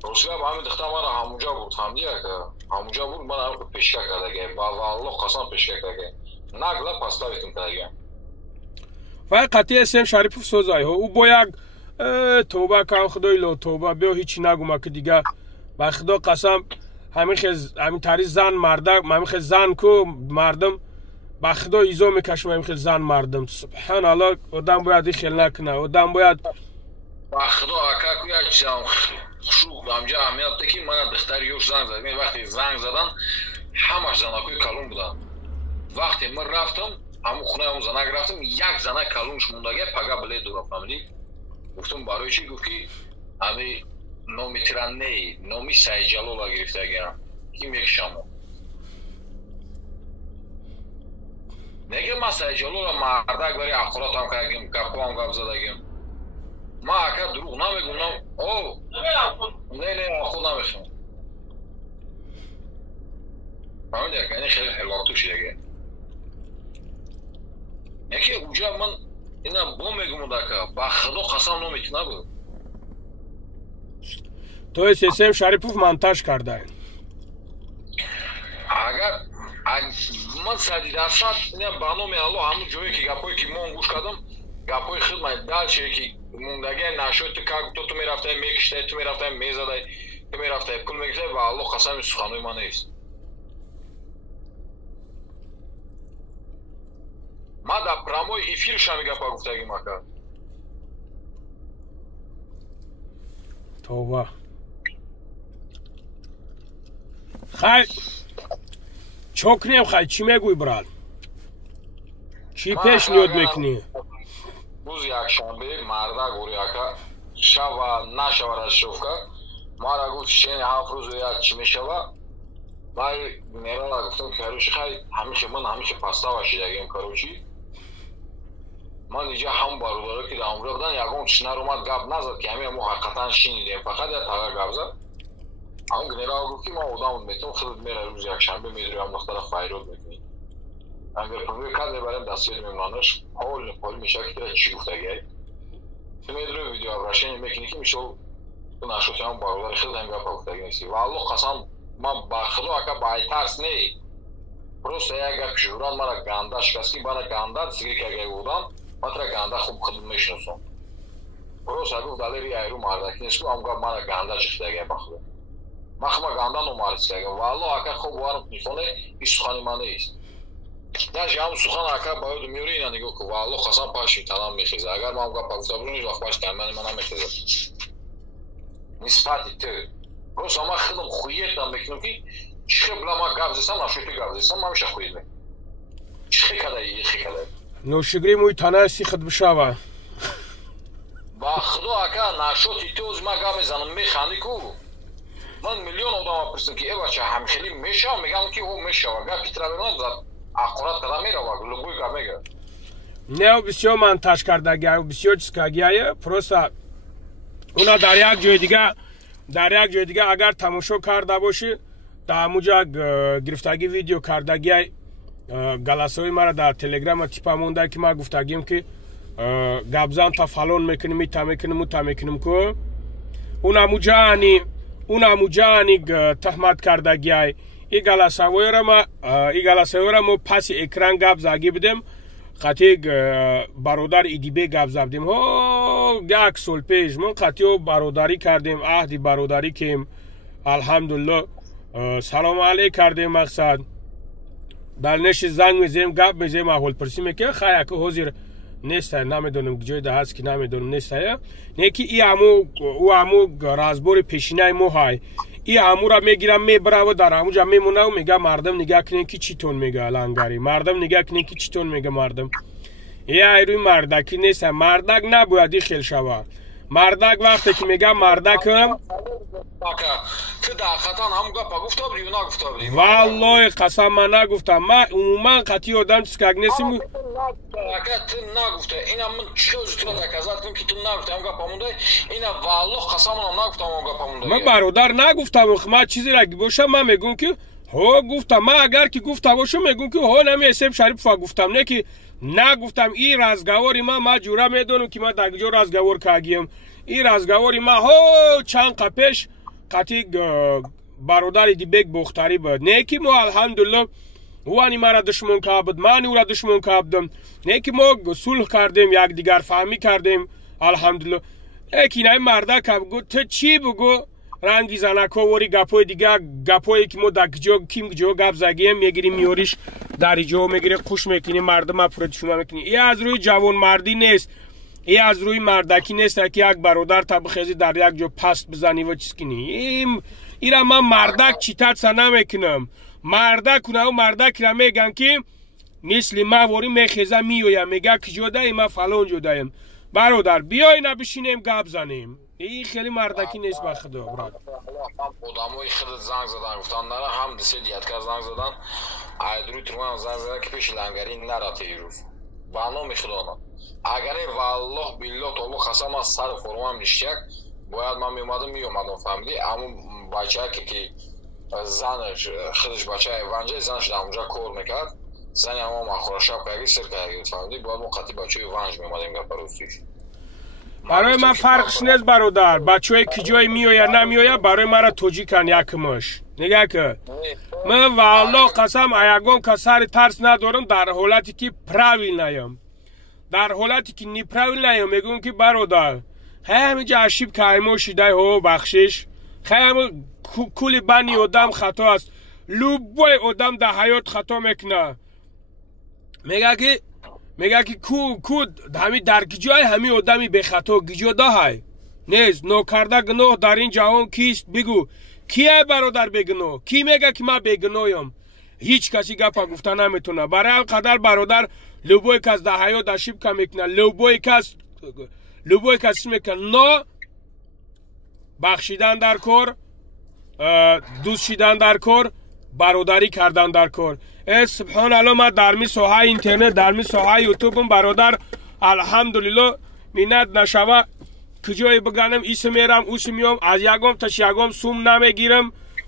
روسیه با همین دختر من همونجا بود فهمیدی که همونجا بود من هم پیشکه کرده با والله قسم پیشکه کرده نگلا پاستا بیتون کرده و قطعی اسم شریف سوزای ها او با یک توبه کن خدای لو توبه بیا هیچی نگو که دیگه با خدا قسم همین تاریخ زن مردم همین خیلی زن کو مردم با خدا ایزا میکشم همین خیلی زن مردم سبحان الله آدم باید خیلی نکنه آدم باید با خدا اکا کو یک چیزم خوشو همجا اهمیت ده که من دختر یوش زنگ زدم وقتی زنگ زدن همش زناکوی کلون بودن وقتی من رفتم همون خونه همون زنک رفتم یک زنک کلونش موندگه پگه بله دورا فهمیدی گفتم برای چی گفت که همه نامی ترنه نامی سعی جلال گرفته گرم کی میکشم نگه من سعی جلال مردک برای اخورات هم کردیم گپو هم گپ زدگیم ما اکر دروغ نمیگم او نه خود نمیخوام فهمیدی که این خیلی حلاتو شده یکی اونجا من اینا با میگم که با خدا قسم نمیکنه بود تو اسم شریفوف منتاج کرده اگر من 100% اینا برنامه الله همون جایی که گپایی که من گوش کردم گپای خدمت دلشه که موندگه نشد تو میرفته میکشته تو میرفته میزده تو میرفته پول میگیره و الله قسم سخنوی من نیست ما در پراموی افیرش هم گپا گفتگی مکرد توبه خیلی چوکنیم خیلی چی میگوی برال چی پیش نیاد میکنی روز یک شنبه مرده گوری اکا شو نشو را شوفکا ما را گفت شین 7 روز و یک چی میشوه ما نیران را گفتم که کروچی خیلی همیشه من همیشه پستا وشیدگیم کروچی من اینجا هم برادرها که در عمره بودن یکم چنر اومد گپ نزد که همه محققا شنیدیم فقط یک تغییر گپ زد اون گنرال گفت که ما آدم میتونم خودت میره روز یک شنبه میدری هم دختر فیروز میکنی اگر پروی کد میبریم دستیت میمونانش حال نپالی میشه که چی گفته گی تو میدری ویدیو ابرشن میکنی که میشه تو نشوتی هم برادر خیلی هم گپ گفته گی نیستی و الله قسم من با خدا اکا باید ترس نی پروسته یک گپ شوران مرا گنده شکستی برای گنده سیگه که گی بودم مطرح گنده خوب خود میشناسم پروسته گفت دلیری ایرو مردکی نیست که همگاه مرا گنده چخته گی بخوده مخمه گنده نمارد که و الله اکا خوب وارم میخونه این سخانی من نیست داشت هم سخن اکا باید میوری اینا نگو که و الله خواستم پاشی تنام میخیزه اگر ما همگاه پاکتا برون نیز وقت پاش تنمانی من هم میخیزه نسبتی تو پروسته ما خیلم خوییت میکنم که چه بلا ما گفت زیستم نشویتی گفت زیستم ما میشه خویید میکنم چه کده نوشگری موی تنه سی خد بشاوه با خدا اکا نشوتی توز ما گم میزنم میخندی کو من میلیون آدم پرسیدم که ای بچه همخیلی میشه میگم که او میشه و گفت پیتر میرون زد اقرات کده میره و لبوی گم میگه نه بسیار منتاج کرده گه بسیار چیز که گیه پروسا اونا در یک جای دیگه اگر تماشا کرده باشی در موجه گرفتگی ویدیو کرده گیه галасаҳои мара дар телеграма типа монда ки ма гуфтагим ки гапзан та фалон мекунем ита мекунем ута мекунем ку он амуҷаани таҳмат кардагиай и галасаҳояро мо паси экран гап заги будем қатъи бародар идибе гап забдем як сол пеш мо қатъи бародарӣ кардем аҳди бародарӣ кем алҳамдулилло салому алейк кардем мақсад дар неши занг мезем гап мезем аҳволпурсӣ мекунем хай ака ҳозир нестае намедонем ҷойда ҳаст ки намедонем нестае не ки и ҳаму разбори пешинаи мо ҳай и ҳамура мегирам мебараву дар ҳамуҷа мемонаву мега мардам нигаҳ кунем ки чӣ тон мега лангари мардам нигаҳ кунем ки чӣ тон мега мардам айрӯи мардакӣ нестае мардак набояд и хел шава мардак вақте ки мега мардакам валлоҳи қасам ман нагуфтам ман умуман қатъи одам чискагнесим ман бародар нагуфтам ман чизеро бошам ман мегӯм ки ҳо гуфтам ман агар ки гуфта бошам мегӯм ки ҳо нами эсеб шарипова гуфтам не ки нагуфтам и разговори ман ҷура медонам ки ман дар куҷо разговор кардагиам и разговори ман ҳо чанд қа пеш қатъи бародари дибек бохтарӣ буд не ки мо алҳамдулилло ӯ ани мара душмон кардбуд ман ӯра душмон кардам не ки мо сулҳ кардем якдигарфаҳмӣ кардем алҳамдулилло ки инаи мардакам гӯ ту чӣ бугӯ ранги занакҳовори гапҳои дигар гапҳое ки мо дар куҷо ким куҷо гап загием мегирим миёриш дар иҷо мегирем хуш мекунем мардума пуррашума мекунем и аз рӯи ҷавонмардӣ нест и аз рӯи мардакӣ нест ки як бародар та бихези дар як ҷо паст бизанӣ ва чиз кунӣ ира ман мардак читатса намекунам мардак кунаву мардакира меган ки мисли ман вори мехеза миёям мега куҷодаем ман фалон ҷодаем бародар биёй набишинем гап занем и хеле мардакӣ нест ба худо брат одамои худат занг задан гуфтан нара ҳам десетка занг задан айдруи турман занг задан ки пеши лангарӣ нарате ирӯз ба номи худона агар валлоҳ биллоҳ толу қасам аз сар формам ништияк бояд ман меомадам меомадам фаҳмидӣ аму бачаке ки занаш худаш бачаи ванҷаи занаш дар онҷа кор мекард зани ҳама махорашапкаги сиркаги фаҳмидӣ бояд мо қатъи бачаи ванҷ меомадем гапарӯстиш барои ман фарқш нест бародар бачаҳое куҷое меояд намеояд барои мара тоҷикан якмаш нигах ки ман валлоҳ қасам ягон кас сари тарс надорам дар ҳолате ки правилнаям дар ҳолате ки неправилнаям мегӯям ки бародар ҳамиҷа ошибка аймо шидай ҳо бахшиш ҳама кули бани одам хато аст любой одам дар ҳаёт хато мекуна мега ки ку ҳами дар гиҷои ҳами одами бехато гиҷода ҳай нест нокарда гуноҳ дар ин ҷаҳон кист бигӯ кие бародар бегуноҳ ки мега ки ман бегуноҳам ҳеҷ каси гапа гуфта наметавона барои алқадар бародар любой кас дар ҳаёт ошибка мекунад любой кас мекунад но бахшидан дар кор дӯст шидан дар кор бародарӣ кардан дар кор субҳоналло ман дар ми соҳаи интернет дар ми соҳаи ютубам бародар алҳамдулилло минат нашава куҷое биганам исм мерам усм меом аз ягом таш ягом сум намегирам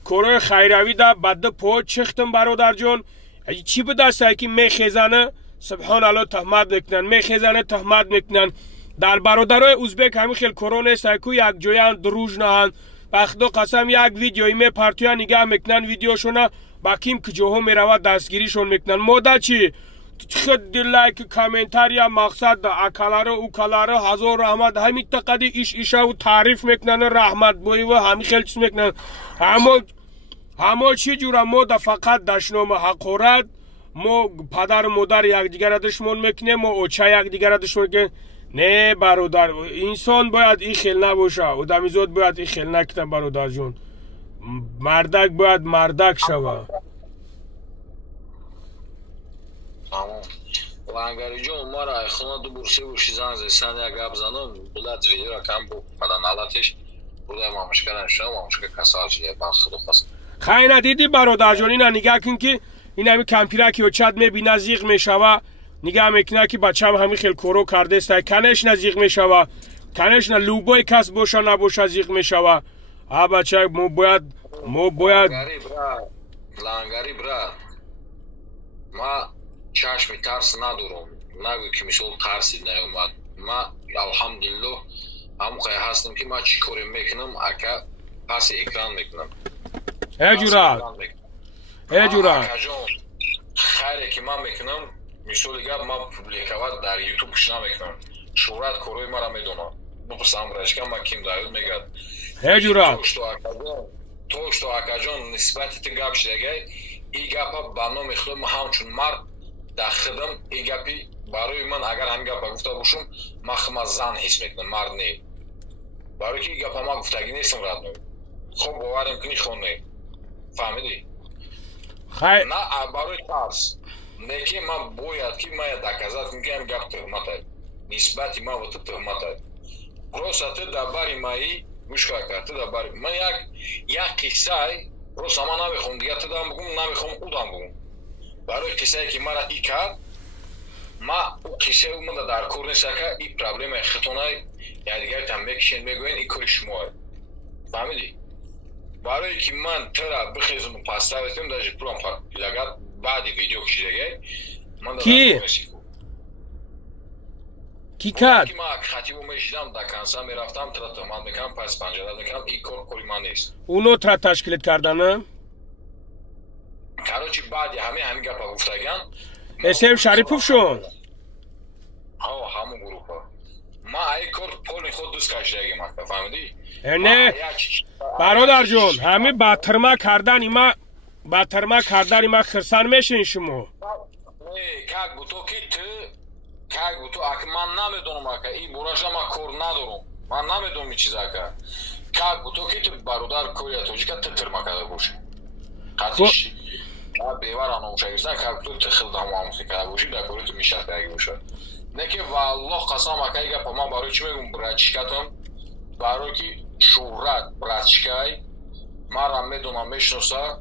корои хайравӣ да баду по чихтам бародарҷон чӣ будастае ки мехезана субҳоналло таҳмат мекунанд мехезана таҳмат мекунанд дар бародарои узбек ҳамин хел коро нестае ку якҷоянд дружнаанд ба худо қасам як видеои мепартӯянд нигаҳ мекунанд видеошона ба ким куҷоҳо меравад дастгиришон мекунанд мода чӣ худ лайк комментария мақсад акаларо укаларо ҳазор раҳмат ҳамин тақади ишаву таъриф мекунанд раҳматбоиву ҳамин хел чиз мекунанд ҳамо чӣ ҷура мо да фақат дашнома ҳақорат мо падару модар якдигара душмон мекунем мо оча якдигара душмон мекунем не бародар инсон бояд ин хел набоша одамизод бояд ин хел накунад бародарҷон мардак бояд мардак шава лангариҷон мара айхона ду бурсе буши занг зесан як гап занам булад видеора кам бу падан алатиш будай мамашкаран шуна мамашка касалчи ба худо хас хайна диди бародарҷон ина нигах кун ки ин ҳами кампираки очад мебина зиқ мешава нигаҳ мекуна ки бачаам ҳамин хел коро кардестай конечно зиқ мешава конечно любой кас боша набоша зиқ мешава бача мо бояд лангари брат ما چشمی ترس ندارم نگو که مثل ترسی نیومد ما الحمدلله همون هستم که ما چی کاری میکنم اکا پس اکران میکنم جورا خیلی که من میکنم مثل گپ ما پوبلیکوات در یوتیوب کشنا میکنم شورت کروی مرا میدونم بپرسم رشکم ما کیم داید میگد جورا توش تو اکاجان نسبتی تی گپ شدگه ای گپا بنا میخوام همچون مرد داخدم ای گپی برای من اگر هم گپا گفته باشم ما زن حس میکنم مرد نی برای که ای گپا ما گفتگی نیستم رد نمی خب باورم کنی خونه فهمیدی؟ نه برای ترس نکی من باید که من دکازات میگم گپ تهمت نسبتی ما و تو تهمت پروسته دباری مایی گوش کرد دباری من یک قصه روز ما نمیخوام دیگه تدام بگم نمیخوام اودام بگم برای قصه که مرا ای کرد ما قصه اومد در کور نیست که این پرابلم خطونای یا دیگر تم میکشین میگوین این کار شما فهمیدی برای که من ترا بخیزم پاستا بتم در پروام لگات بعد ویدیو کشیده من کی کرد؟ ما خطیبو میشیدم در کنسا میرفتم ترا من میکنم پس پنجره میکنم این کاری من نیست اونو ترا تشکیلت کردن کاروچی بعد همین گپا گفتگان اسم شریفوف شون همون گروه ما ای کار پول خود دوست کشیدگی ما فهمیدی نه برادر جون همین بدترما کردن ایما خرسان میشین شما کاک بوتو اک من نمیدونم اکا این براجا ما کور ندارم من نمیدونم این چیزا اکا کاک بوتو که برادر کوریا توجی که تترما کرده باشه قطعش بیوار آنو مشاگرستن کاک بوتو تخل دامو کرده باشه در کوری تو میشه کرده باشه نه که والله قسم اکا ایگا پا من برای چی میگم برچکتم برای که شورت برچکای من را میدونم میشنوسا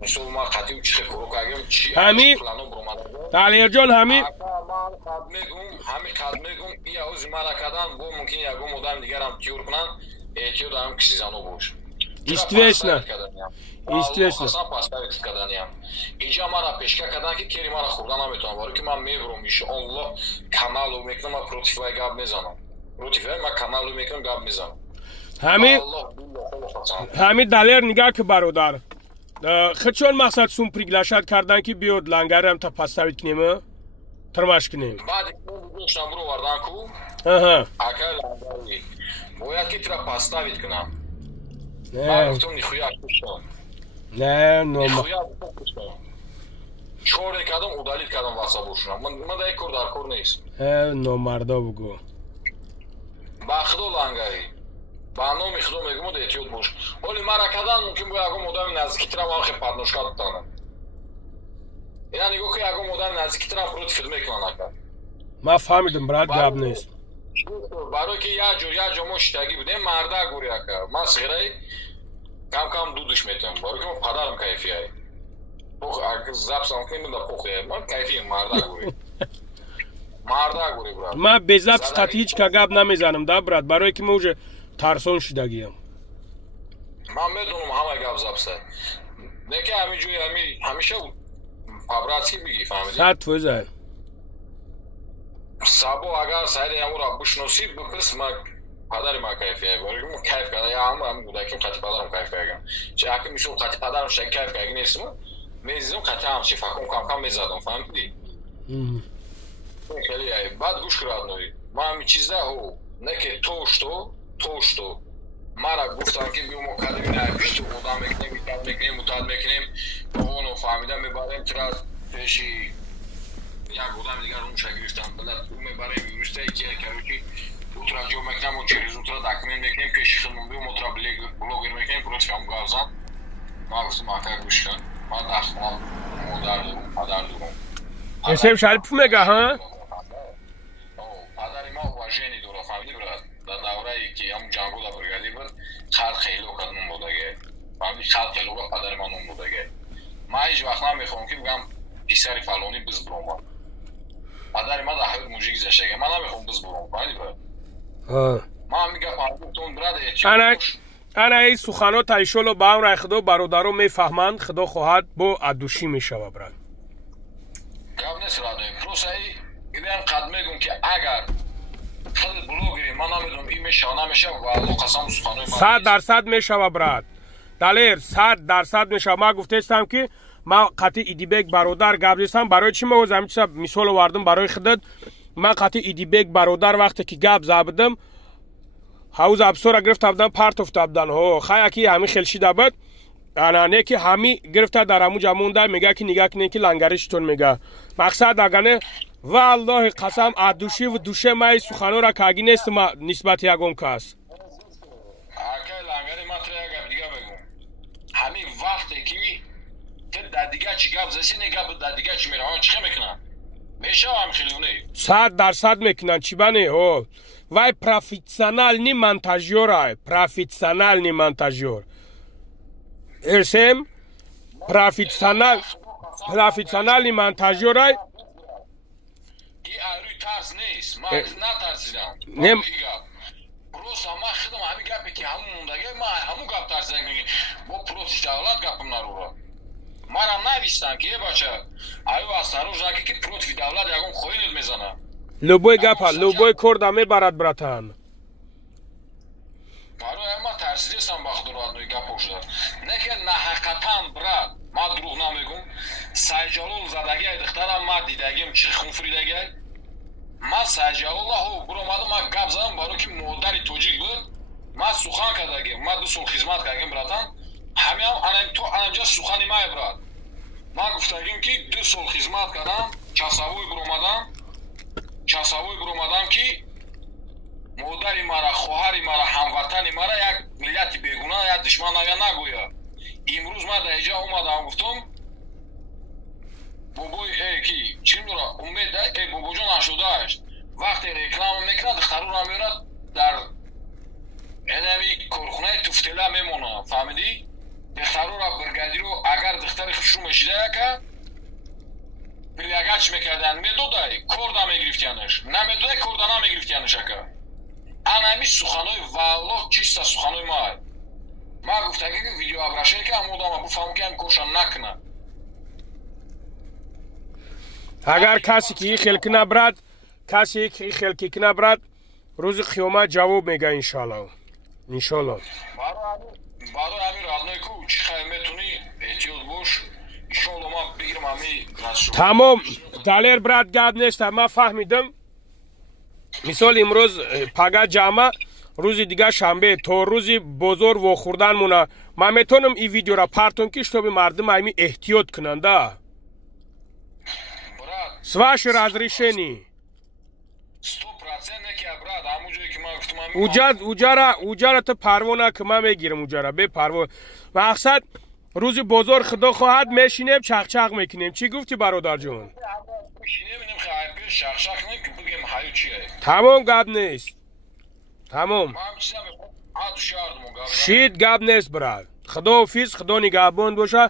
مثل ما خطیب چی کرو کگم چی همین تعلیر جان همین همین قد میگم ای اوزی مرا کردن بو ممکن یکو مدام دیگر هم تیور کنن ایتیو دارم کسی زنو باش استرس نه اصلا پاسپورت کردنیم اینجا مرا پیشکا کردن که کری مرا خوردن نمیتونم برای که من میبرم میشه الله کانالو میکنم من پروتیفای گاب میزنم پروتیفای من کانالو میکنم گاب میزنم همین دلیر نگاه که برادر خچون مقصد سون پریگلاشت کردن که بیاد لنگره هم تا پاسپورت کنیم ترماش کنیم بعد گوشتم برو وردن کو اکا لنگری باید که ترا پاسپورت کنم من گفتم نیخویا کشتم نه نوما چوره کردم اودالیت کردم واسه من در یک کور در کور نیست نومردا بگو بخدو لنگری بانو میخدو میگم ده اتیود باش ولی مرا کردن ممکن بود اگه مدام نزدیکی ترا من خیلی پادنشکا دادم یعنی گو که اگه مدام نزدیکی ترا پروت فیلم میکنن ما فهمیدم برات گاب نیست برای که یا جا مشتاقی بودیم مردا گوری اکا ما صغیره کم دودش میتونم برای که من پدرم کیفیه پوخ اگه زب سامکنی من در پوخیه من کیفیه مردا گوری برات ما به زب سقطی هیچ که گاب نمیزنم دا برات برای که موجه ترسون شدگیم من میدونم همه گاب زب سه نه که همینجوری همیشه پابراتسی بگی فهمیدی؟ ساعت فوزه سابو اگر سایده همون را بشنوسی بپرس ما پدر ما کیفیه برای که ما کیف کرده یا همون بوده که قطع پدرم کیف کرده چه اگه میشون قطع پدرم شکل کیف کرده نیستم میزیدم قطع همچی فکرم کم میزدم فهمیدی؟ خیلی بعد گوش کرد نوی ما همین چیزده هو نه که توشتو مرا گفتم که بیو مکالمه نایبشتو بودم میکنیم متعاد میکنیم اونو فهمیدم میباریم ترا پیشی یک بودم دیگر اون شگرفتم بلد اون میباریم میرسته ایکی کروکی اوترا جو میکنم و چریز اوترا داکمنت میکنیم پیشی خیلمون بیو مطرا بلوگر میکنیم پروش هم گازم ما گفتم آکر گوش کن ما داخل مادر دورم اسم شریف میگه ها؟ پدر ما واژنی دورا فهمیدی برات در دوره‌ای که هم جنگو دا برگردی بود خلق خیلی کدوم بودگه فهمیدی خلق خیلی پدر من اون بودگه ما هیچ وقت نمیخوام که بگم پیسری فلانی بز بروم پدر ما در حیوت موجی گذشته من نمیخوام بز بروم فهمیدی برات ما میگم پدرتون برات انا ای سخنو تایشولو با هم رای خدا برادرو میفهمند خدا خواهد با ادوشی میشوه برات гап нест радои просто идем қад мегум ки агар хел блогери ман намедонам ин мешава намешава валло қасам суханои 100% мешава брат далер 100% мешава ман гуфтестам ки ман қатъи Идибек бародар гап застам барои чӣ мавозам чиса мисол овардам барои худат ман қатъи Идибек бародар вақте ки гап забдам ҳауз абсора гирифта будан партофта будан хая ки ҳами хелшида буд анане ки ҳами гирифта дар ҳамуҷа монда мега ки нигаҳ кине ки лангари читор мега мақсад агане ва аллоҳи қасам аз души ва душе май суханора каги нестам нисбати ягон кас акай лангари ман тра гап дига бегум ҳамин вақте ки те дар дига чӣ гап заси не гап дар дига чӣ меравад чӣ мекунад мешава ҳам хелиуне 100% мекунанд чӣ бане вай профессиональни монтажёрай профессиональни монтажёр эрсем профессиональни монтажёрай ки аруи тарс нест ман натарсидам нем просто ман худам ҳамин гапе ки ҳамун мондага ман ҳамун гап тарсидам бо против давлат гапам нарора манам навистам ки бача аю осторожна ки против давлат ягон хоинет мезана любой гапа любой корда мебарад братан барои ман тарсидестам ба худо родной гапо шуда не ки наҳақатан брат ман дурӯғ намегум сайҷалол задагай духтарам ман дидагим чӣ хунфридагай ман сайҷалола буромадам ман гап задам барои ки модари тоҷик буд ман сухан кардагим ман 2 сол хизмат кардагим братан ҳамиам то анҷа сухани май брат ман гуфтагим ки 2 сол хизмат кардам часовой буромадам ки модари мара хоҳари мара ҳамватани мара як миллати бегуна як душман ая нагӯя имрӯз ман дар иҷа омадам гуфтам бобои ки чӣ дора умед бобоҷон 88 вақте реклама мекунад духтарура меорад дар энами корхонаи туфтела мемонад фаҳмидӣ духтарура бригадиру агар духтари хушу мешида яка пилягач мекардан медодай корда мегирифтиянаш намедодай корда намегирифтиянаш ака анами суханои валлоҳ чиста суханои май ман гуфтаги видеообрашение ки амодама буфаҳму ки ҳам коша накна агар касе ки хелки кина брат рӯзи қиёмат ҷавоб мега иншаллоҳ барои ҳамин родной ку чӣ хайр метунӣ эҳтиёт бош иншаллоҳ ман бигирам ҳамин тамом далер брат гап неста ман фаҳмидам мисол имрӯз пага ҷама рӯзи дига шанбе то рӯзи бозор вохӯрдан мона ман метавонам ин видеора партон ки штоби мардум ами эҳтиёт кунанда с ваше разрешение 100% неки брат ҳамуҷое ки ман гуфтам уҷара то парвона ки ман мегирам уҷара бепарво мақсад рӯзи бозор худо хоҳад мешинем чақчақ мекунем чӣ гуфти бародарҷон тамом гап нест тамом шид гап нест брат худоҳофиз худо нигаҳбон боша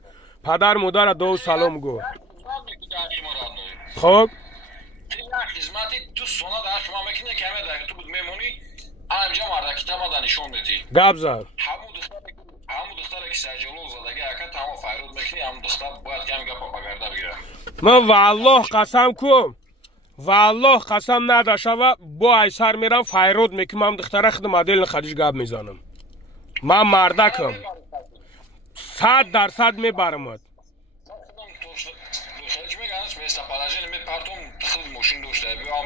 падар модара дову салом гӯ хоб хизмати 2 сона дар шумо мекине ки ҳамин дар ту буд мемонӣ анҷа мардаки тамада нишон медиҳӣ гап зад ҳамун духтаре ки сайҷалол задага яка тамо файрод мекунӣ ҳамун духтар бояд ки ҳамин гапа ба гарда бигирад ман валлоҳ қасам кум валлоҳ қасам надашава бо айсар мерам файрод мекунам духтара худам аделин хадиш гап мезанам ман мардакам 100% мебарамад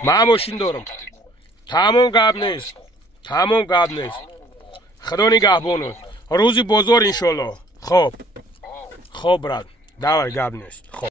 ман мошин дорам тамом гап нест худо нигаҳбонад рӯзи бозор иншоллоҳ хоб брат давай гап нест